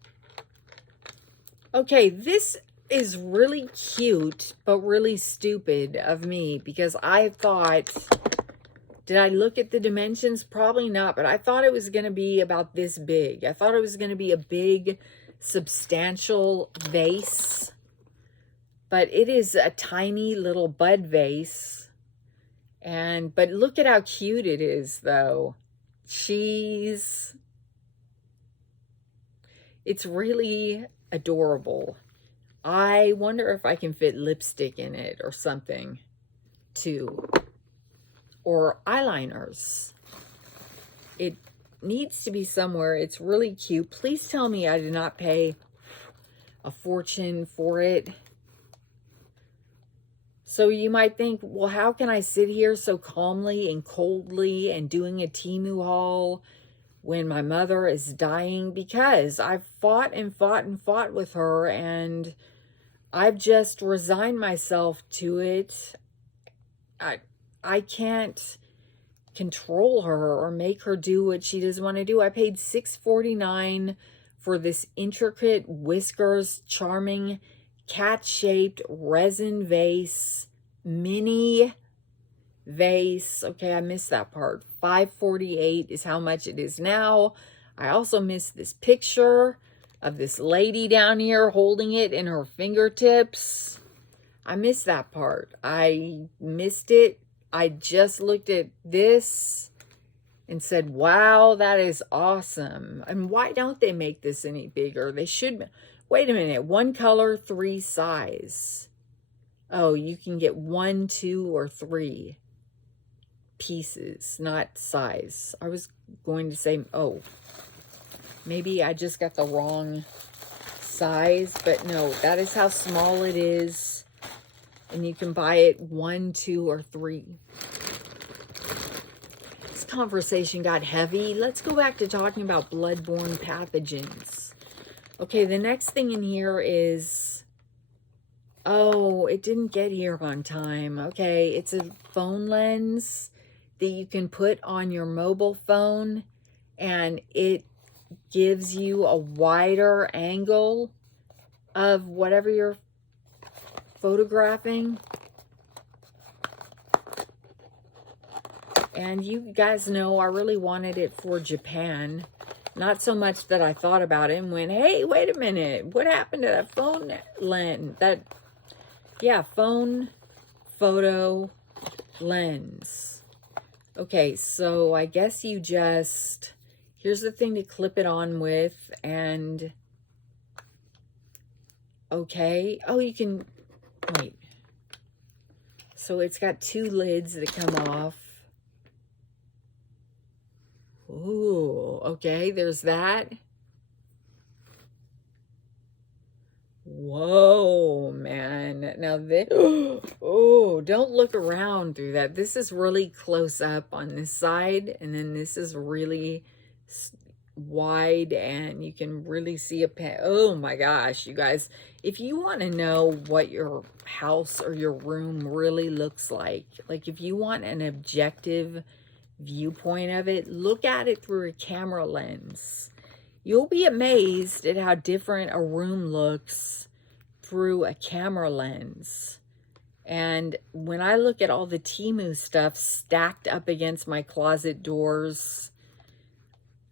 Okay, this is really cute, but really stupid of me, because I thought, did I look at the dimensions? Probably not, but I thought it was going to be about this big. I thought it was going to be a big, substantial vase, but it is a tiny little bud vase. But look at how cute it is, though. It's really adorable. I wonder if I can fit lipstick in it or something, too. Or eyeliners. It needs to be somewhere. It's really cute. Please tell me I did not pay a fortune for it. So you might think, well, how can I sit here so calmly and coldly and doing a Temu haul when my mother is dying? Because I've fought and fought and fought with her, and I've just resigned myself to it. I can't control her or make her do what she doesn't want to do. I paid $6.49 for this intricate whiskers, charming, cat-shaped resin vase, mini vase. Okay, I missed that part. $5.48 is how much it is now. I also missed this picture of this lady down here holding it in her fingertips. I missed that part. I missed it. I just looked at this and said, wow, that is awesome. And why don't they make this any bigger? They should. Wait a minute. 1 color, 3 size. Oh, you can get 1, 2, or 3 pieces, not size. I was going to say, oh, maybe I just got the wrong size, but no, that is how small it is. And you can buy it 1, 2, or 3. This conversation got heavy. Let's go back to talking about bloodborne pathogens. Okay, the next thing in here is, oh, it didn't get here on time. Okay, it's a phone lens that you can put on your mobile phone, and it gives you a wider angle of whatever you're photographing. And you guys know I really wanted it for Japan. Not so much that I thought about it and went, hey, wait a minute, what happened to that phone lens? Phone photo lens. Okay, so I guess you just, here's the thing to clip it on with, and okay. Oh, you can, wait. So it's got 2 lids that come off. Ooh, okay, there's that. Whoa, man. Now this, oh, don't look around through that. This is really close up on this side, and then this is really wide, and you can really see a pen. Oh my gosh, you guys. If you want to know what your house or your room really looks like if you want an objective viewpoint of it, look at it through a camera lens. You'll be amazed at how different a room looks through a camera lens. And when I look at all the Temu stuff stacked up against my closet doors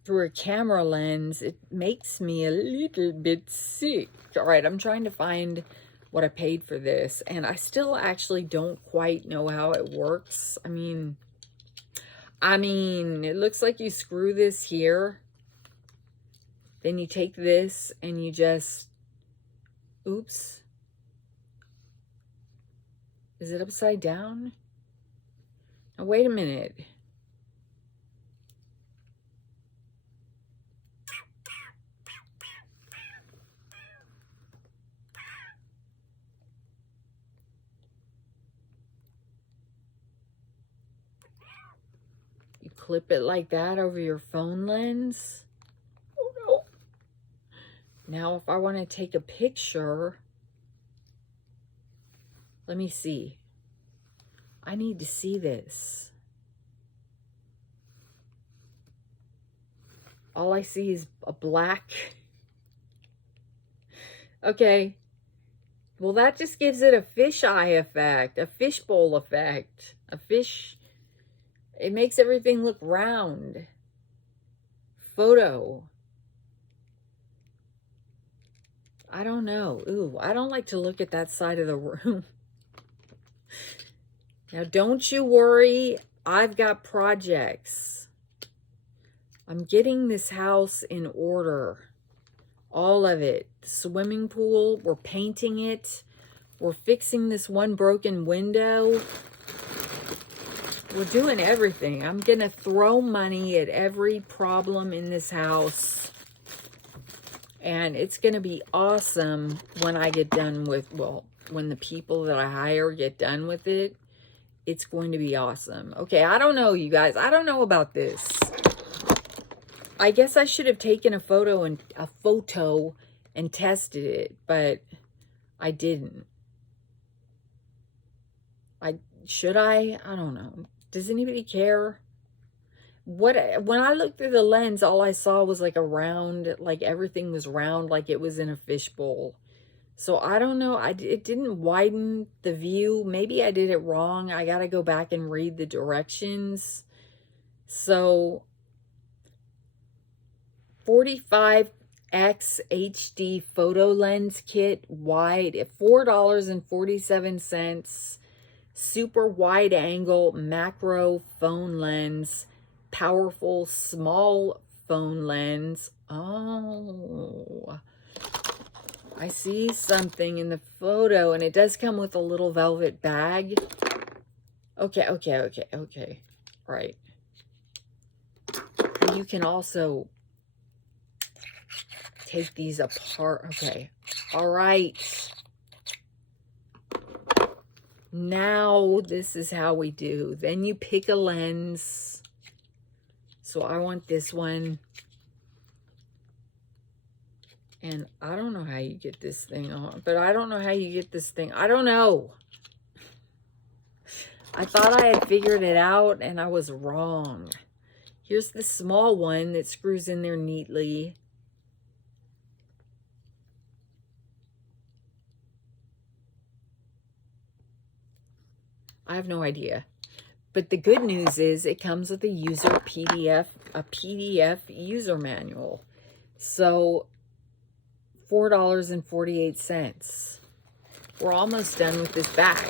through a camera lens, it makes me a little bit sick. All right, I'm trying to find what I paid for this, and I still actually don't quite know how it works. I mean, it looks like you screw this here. Then you take this and you just, oops. Is it upside down? Now, wait a minute. You clip it like that over your phone lens. Now, if I want to take a picture, let me see. I need to see this. All I see is a black. Okay. Well, that just gives it a fisheye effect, a fishbowl effect, a fish. It makes everything look round. Photo. I don't know. Ooh, I don't like to look at that side of the room. Now, don't you worry. I've got projects. I'm getting this house in order. All of it. The swimming pool. We're painting it. We're fixing this one broken window. We're doing everything. I'm going to throw money at every problem in this house. And it's going to be awesome when I get done with, well, when the people that I hire get done with it. It's going to be awesome. Okay, I don't know, you guys. I don't know about this. I guess I should have taken a photo and tested it, but I didn't. Should I? I don't know. Does anybody care? When I looked through the lens, all I saw was like a round, like everything was round, like it was in a fishbowl. So I don't know. It didn't widen the view. Maybe I did it wrong. I got to go back and read the directions. So 45x HD photo lens kit, wide at $4.47. Super wide angle macro phone lens. Powerful small phone lens. Oh, I see something in the photo, and it does come with a little velvet bag. Okay. Right. And you can also take these apart. Okay. All right. Now this is how we do. Then you pick a lens. So I want this one. And I don't know how you get this thing on. But I don't know how you get this thing. I don't know. I thought I had figured it out, and I was wrong. Here's the small one that screws in there neatly. I have no idea. But the good news is it comes with a PDF user manual. So $4.48. We're almost done with this bag.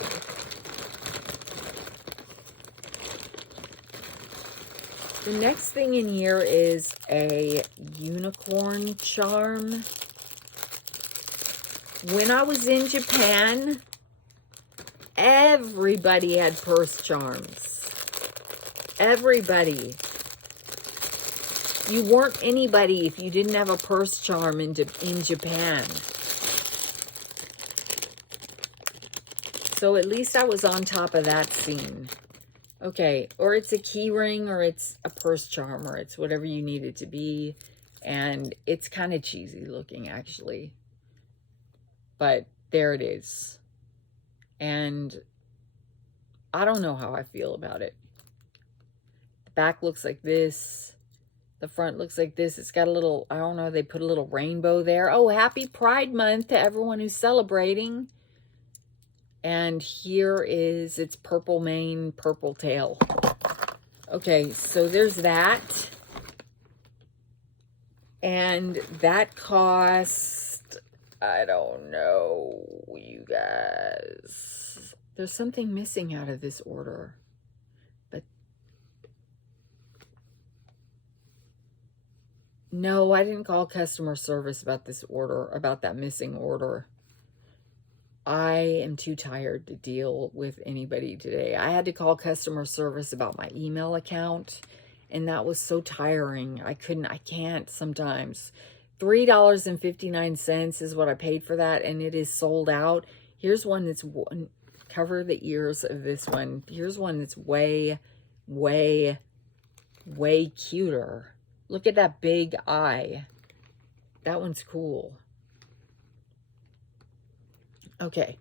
The next thing in here is a unicorn charm. When I was in Japan, everybody had purse charms. Everybody. You weren't anybody if you didn't have a purse charm in Japan. So at least I was on top of that scene. Okay, or it's a key ring, or it's a purse charm, or it's whatever you need it to be. And it's kind of cheesy looking, actually. But there it is. And I don't know how I feel about it. The back looks like this. The front looks like this. It's got a little, I don't know, they put a little rainbow there. Oh, happy Pride Month to everyone who's celebrating. And here is its purple mane, purple tail. Okay, so there's that. And that cost, I don't know, you guys. There's something missing out of this order. But no, I didn't call customer service about this order, about that missing order. I am too tired to deal with anybody today. I had to call customer service about my email account, and that was so tiring. I can't sometimes. $3.59 is what I paid for that, and it is sold out. Here's one that's cover the ears of this one. Here's one that's way, way, way cuter. Look at that big eye. That one's cool. Okay.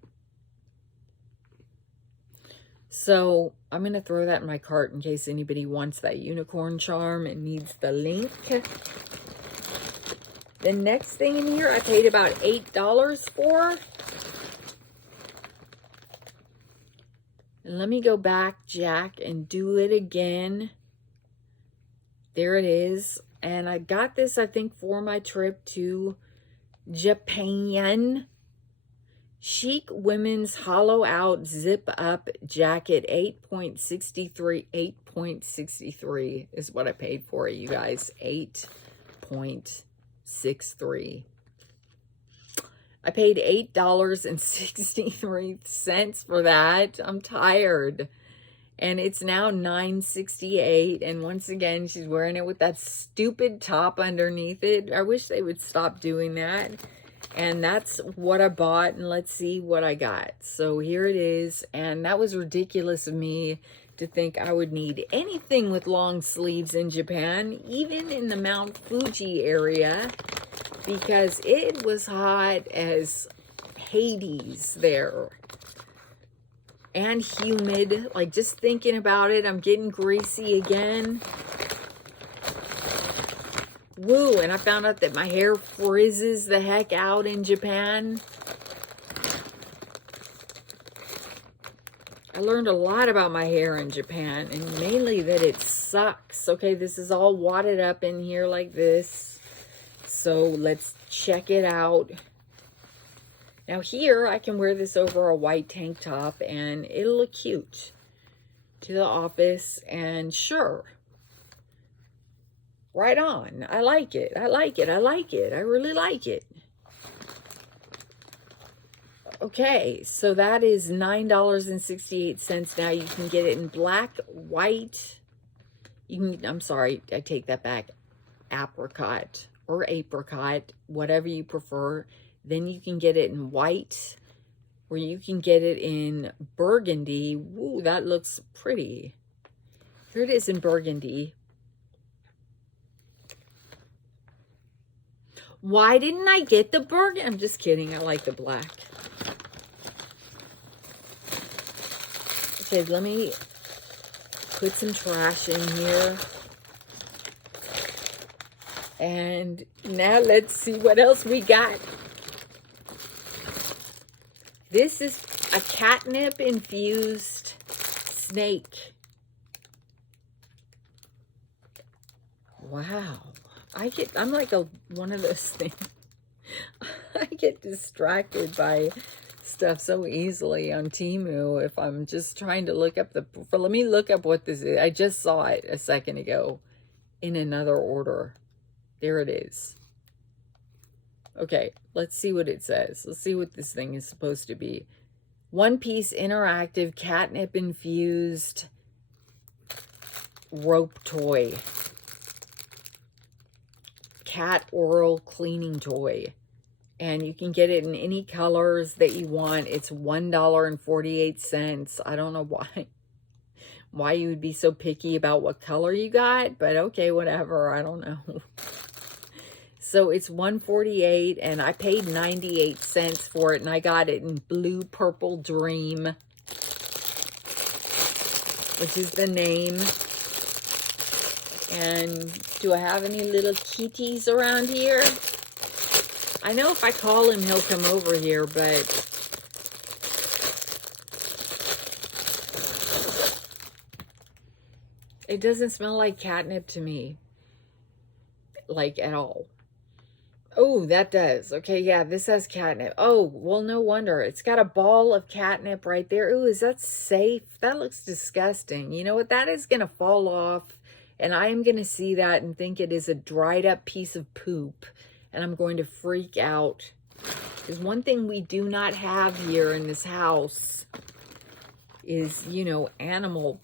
So I'm going to throw that in my cart in case anybody wants that unicorn charm and needs the link. The next thing in here I paid about $8 for. And let me go back, Jack, and do it again. There it is. And I got this, I think, for my trip to Japan. Chic women's hollow out zip up jacket, 8.63. 8.63 is what I paid for it, you guys. 8.63. I paid $8.63 for that. I'm tired. And it's now $9.68. And once again, she's wearing it with that stupid top underneath it. I wish they would stop doing that. And that's what I bought, and let's see what I got. So here it is, and that was ridiculous of me to think I would need anything with long sleeves in Japan, even in the Mount Fuji area, because it was hot as Hades there. And humid, like just thinking about it, I'm getting greasy again. Woo, and I found out that my hair frizzes the heck out in Japan. I learned a lot about my hair in Japan, and mainly that it sucks. Okay, this is all wadded up in here like this. So let's check it out. Now here, I can wear this over a white tank top, and it'll look cute to the office, and sure. Right on. I like it. I like it. I like it. I really like it. Okay, so that is $9.68. Now you can get it in black, white. You can, I'm sorry, I take that back. Apricot or apricot, whatever you prefer. Then you can get it in white, or you can get it in burgundy. Woo, that looks pretty. Here it is in burgundy. Why didn't I get the burgundy? I'm just kidding. I like the black. Okay, let me put some trash in here. And now let's see what else we got. This is a catnip infused snake. Wow. I'm like one of those things. I get distracted by stuff so easily on Temu if I'm just trying to look up let me look up what this is. I just saw it a second ago in another order. There it is. Okay, let's see what it says. Let's see what this thing is supposed to be. One-piece interactive catnip infused rope toy. Cat oral cleaning toy. And you can get it in any colors that you want. It's $1.48. I don't know why you would be so picky about what color you got, but okay, whatever. I don't know. So it's $1.48, and I paid 98 cents for it, and I got it in Blue Purple Dream, which is the name. And do I have any little kitties around here? I know if I call him, he'll come over here, but it doesn't smell like catnip to me, like at all. Oh, that does. Okay, yeah, this has catnip. Oh, well, no wonder. It's got a ball of catnip right there. Ooh, is that safe? That looks disgusting. You know what? That is going to fall off, and I am going to see that and think it is a dried up piece of poop, and I'm going to freak out. Because one thing we do not have here in this house is, you know, animal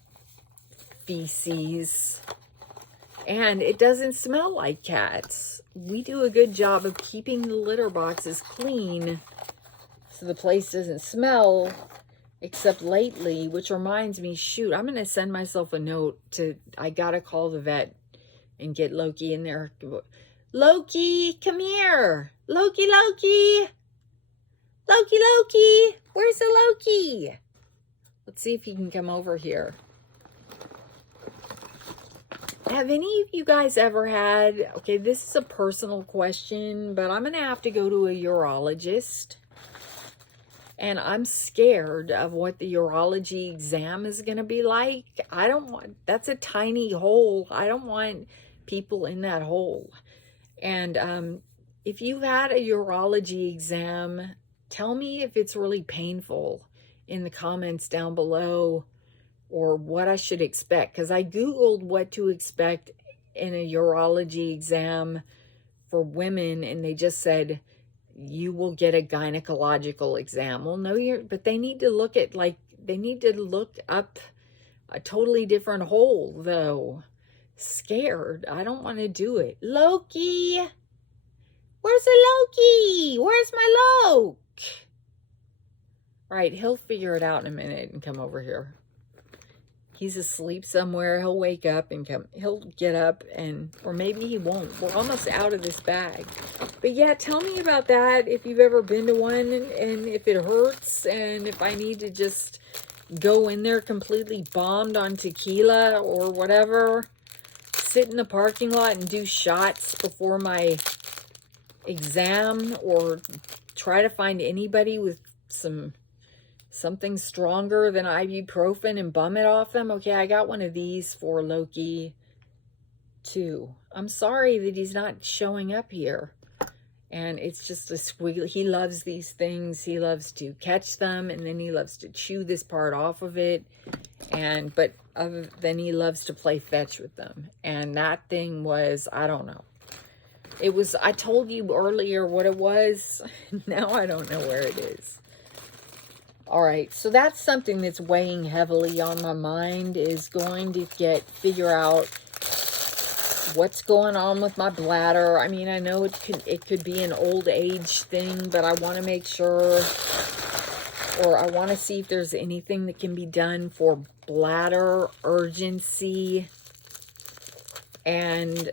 feces. And it doesn't smell like cats. We do a good job of keeping the litter boxes clean so the place doesn't smell, except lately, which reminds me, shoot, I'm going to send myself a note I got to call the vet and get Loki in there. Loki, come here. Loki, Loki. Loki, Loki. Where's the Loki? Let's see if he can come over here. Have any of you guys ever had, okay, this is a personal question, but I'm going to have to go to a urologist. And I'm scared of what the urology exam is going to be like. I don't want, that's a tiny hole. I don't want people in that hole. And if you've had a urology exam, tell me if it's really painful in the comments down below, or what I should expect, because I Googled what to expect in a urology exam for women, and they just said, you will get a gynecological exam. Well, no, but they need to look at, they need to look up a totally different hole, though. Scared. I don't want to do it. Loki! Where's the Loki? Where's my Loki? Right, he'll figure it out in a minute and come over here. He's asleep somewhere. He'll wake up and he'll get up, or maybe he won't. We're almost out of this bag. But yeah, tell me about that, if you've ever been to one, and if it hurts, and if I need to just go in there completely bombed on tequila or whatever, sit in the parking lot and do shots before my exam, or try to find anybody with something stronger than ibuprofen and bum it off them. Okay, I got one of these for Loki too. I'm sorry that he's not showing up here. And it's just a squiggly. He loves these things. He loves to catch them, and then he loves to chew this part off of it. But other than, he loves to play fetch with them. And that thing was, I don't know. It was, I told you earlier what it was. Now I don't know where it is. All right, so that's something that's weighing heavily on my mind, is going to figure out what's going on with my bladder. I mean, I know it could be an old age thing, but I want to make sure, or I want to see if there's anything that can be done for bladder urgency. And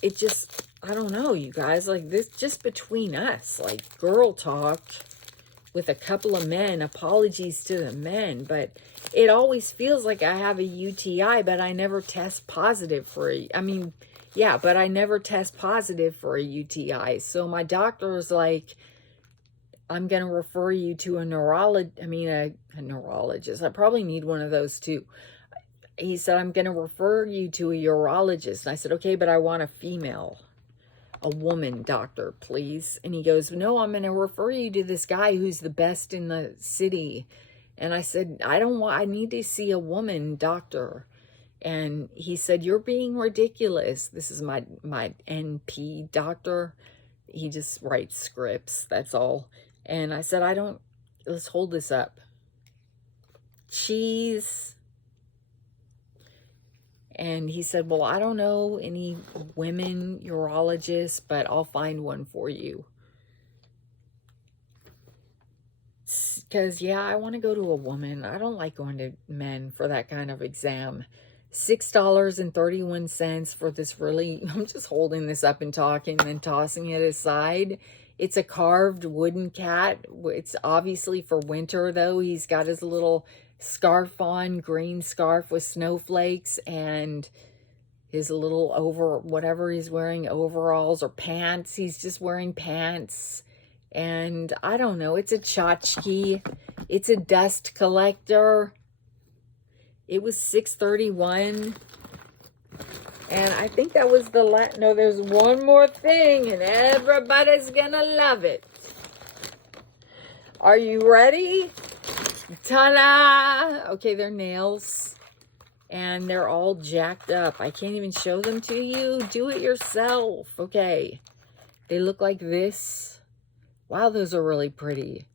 it just, I don't know, you guys, like this, just between us, like girl talk with a couple of men, apologies to the men, but it always feels like I have a UTI, but I never test positive for but I never test positive for a UTI. So my doctor was like, I'm going to refer you to a neurologist. I probably need one of those too. He said, I'm going to refer you to a urologist. And I said, okay, but I want a woman doctor, please. And he goes, no, I'm going to refer you to this guy who's the best in the city. And I said, I need to see a woman doctor. And he said, you're being ridiculous. This is my NP doctor. He just writes scripts, that's all. And I said, let's hold this up. Cheese. And he said, well, I don't know any women urologists, but I'll find one for you. Because, yeah, I want to go to a woman. I don't like going to men for that kind of exam. $6.31 for this really, I'm just holding this up and talking and then tossing it aside. It's a carved wooden cat. It's obviously for winter, though. He's got his little scarf on, green scarf with snowflakes, and his little whatever he's wearing, overalls or pants. He's just wearing pants. And I don't know, it's a tchotchke. It's a dust collector. It was $6.31. And I think that was the last. No, there's one more thing, and everybody's gonna love it. Are you ready? Ta-da! Okay, they're nails. And they're all jacked up. I can't even show them to you. Do it yourself. Okay. They look like this. Wow, those are really pretty.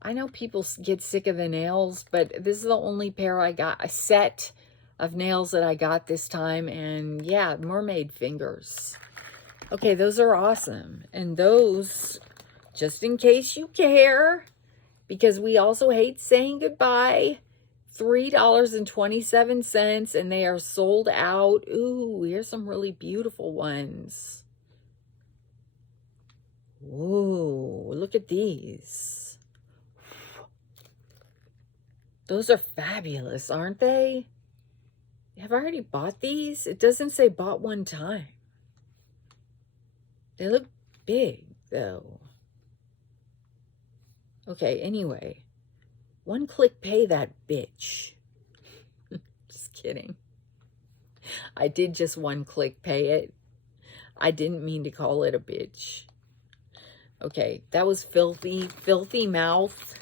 I know people get sick of the nails, but this is the only pair I got. A set of nails that I got this time. And yeah, mermaid fingers. Okay, those are awesome. And those, just in case you care, because we also hate saying goodbye, $3.27, and they are sold out. Ooh, here's some really beautiful ones. Whoa, look at these. Those are fabulous, aren't they? Have I already bought these? It doesn't say bought one time. They look big, though. Okay, anyway. One click pay that bitch. Just kidding. I did just one click pay it. I didn't mean to call it a bitch. Okay, that was filthy, filthy mouth.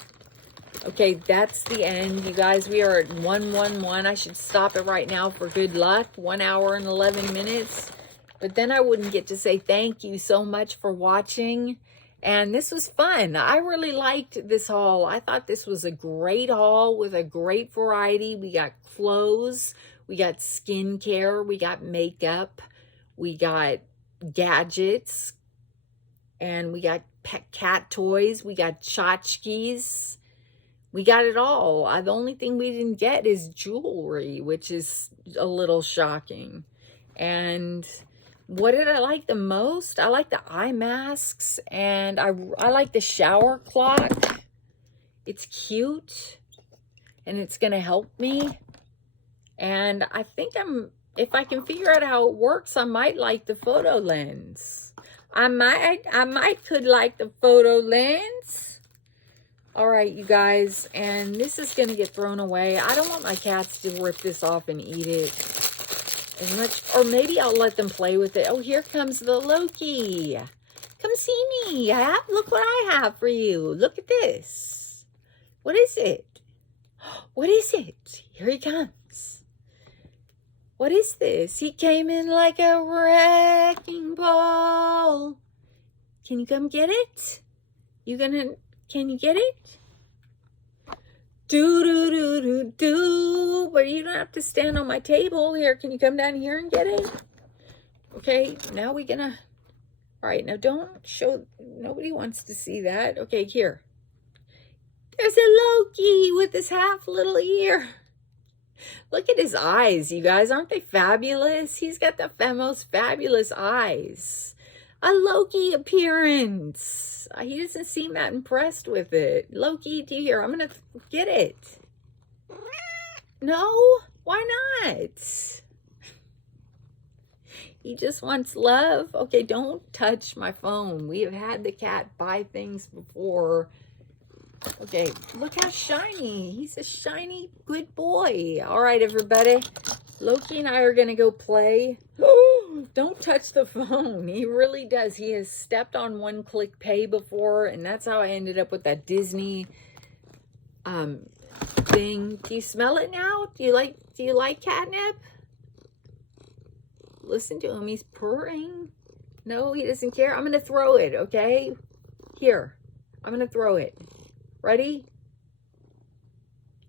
Okay, that's the end, you guys. We are at 111. I should stop it right now for good luck. 1 hour and 11 minutes. But then I wouldn't get to say thank you so much for watching. And this was fun. I really liked this haul. I thought this was a great haul with a great variety. We got clothes, we got skincare, we got makeup, we got gadgets, and we got pet cat toys, we got tchotchkes. We got it all. The only thing we didn't get is jewelry, which is a little shocking. And what did I like the most? I like the eye masks, and I like the shower clock. It's cute, and it's going to help me. And I think if I can figure out how it works, I might like the photo lens. I could like the photo lens. All right, you guys, and this is going to get thrown away. I don't want my cats to rip this off and eat it as much, or maybe I'll let them play with it. Oh, here comes the Loki. Come see me. Look what I have for you. Look at this. What is it? What is it? Here he comes. What is this? He came in like a wrecking ball. Can you come get it? Can you get it? Do. But you don't have to stand on my table. Here, can you come down here and get it? Okay, now we're gonna... All right, now don't show... Nobody wants to see that. Okay, here. There's a Loki with his half little ear. Look at his eyes, you guys. Aren't they fabulous? He's got the most fabulous eyes. A Loki appearance. He doesn't seem that impressed with it. Loki, do you hear? I'm going to get it. No? Why not? He just wants love. Okay, don't touch my phone. We have had the cat buy things before. Okay, look how shiny. He's a shiny, good boy. All right, everybody. Loki and I are going to go play. Don't touch the phone. He really does. He has stepped on one click pay before, and that's how I ended up with that Disney thing. Do you smell it now? Do you like catnip? Listen to him. He's purring. No, he doesn't care. I'm going to throw it, okay? Here. I'm going to throw it. Ready?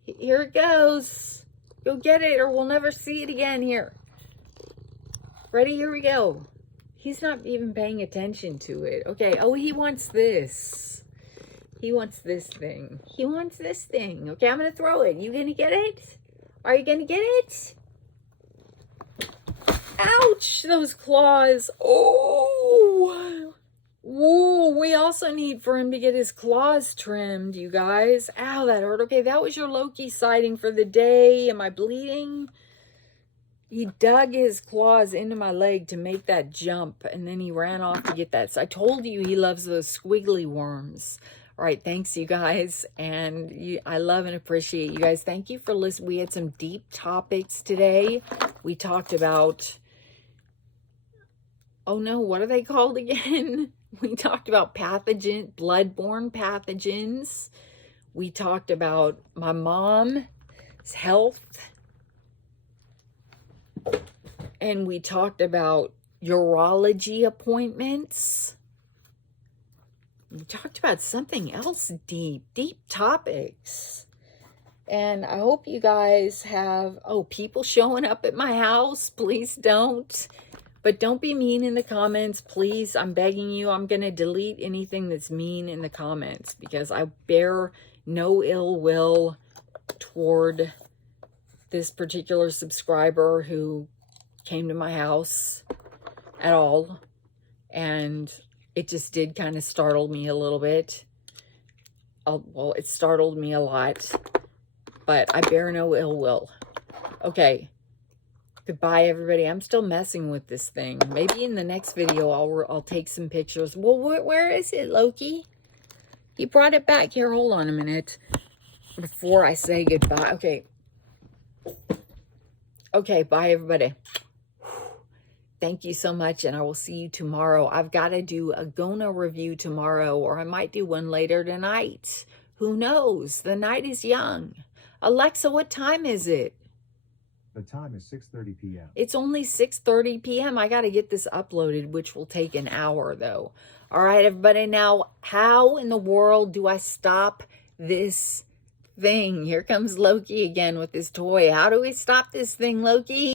Here it goes. Go get it or we'll never see it again. Here. Ready? Here we go. He's not even paying attention to it. Okay. Oh, he wants this. He wants this thing. He wants this thing. Okay, I'm going to throw it. You going to get it? Are you going to get it? Ouch, those claws. Oh. Whoa, we also need for him to get his claws trimmed, you guys. Ow, that hurt. Okay, that was your Loki sighting for the day. Am I bleeding? He dug his claws into my leg to make that jump, and then he ran off to get that. So I told you he loves those squiggly worms. All right, thanks, you guys. And I love and appreciate you guys. Thank you for listening. We had some deep topics today. We talked about, oh no, what are they called again? We talked about bloodborne pathogens. We talked about my mom's health. And we talked about urology appointments. We talked about something else deep topics. And I hope you guys have, people showing up at my house. Please don't. But don't be mean in the comments, please. I'm begging you. I'm going to delete anything that's mean in the comments because I bear no ill will toward this particular subscriber who came to my house at all. And it just did kind of startle me a little bit. Well, it startled me a lot, but I bear no ill will. Okay. Goodbye, everybody. I'm still messing with this thing. Maybe in the next video, I'll take some pictures. Well, where is it, Loki? He brought it back. Here, hold on a minute. Before I say goodbye. Okay. Okay, bye, everybody. Thank you so much, and I will see you tomorrow. I've got to do a Gona review tomorrow, or I might do one later tonight. Who knows? The night is young. Alexa, what time is it? The time is 6:30 p.m. It's only 6:30 p.m. I got to get this uploaded, which will take an hour, though. All right, everybody. Now, how in the world do I stop this thing? Here comes Loki again with his toy. How do we stop this thing, Loki?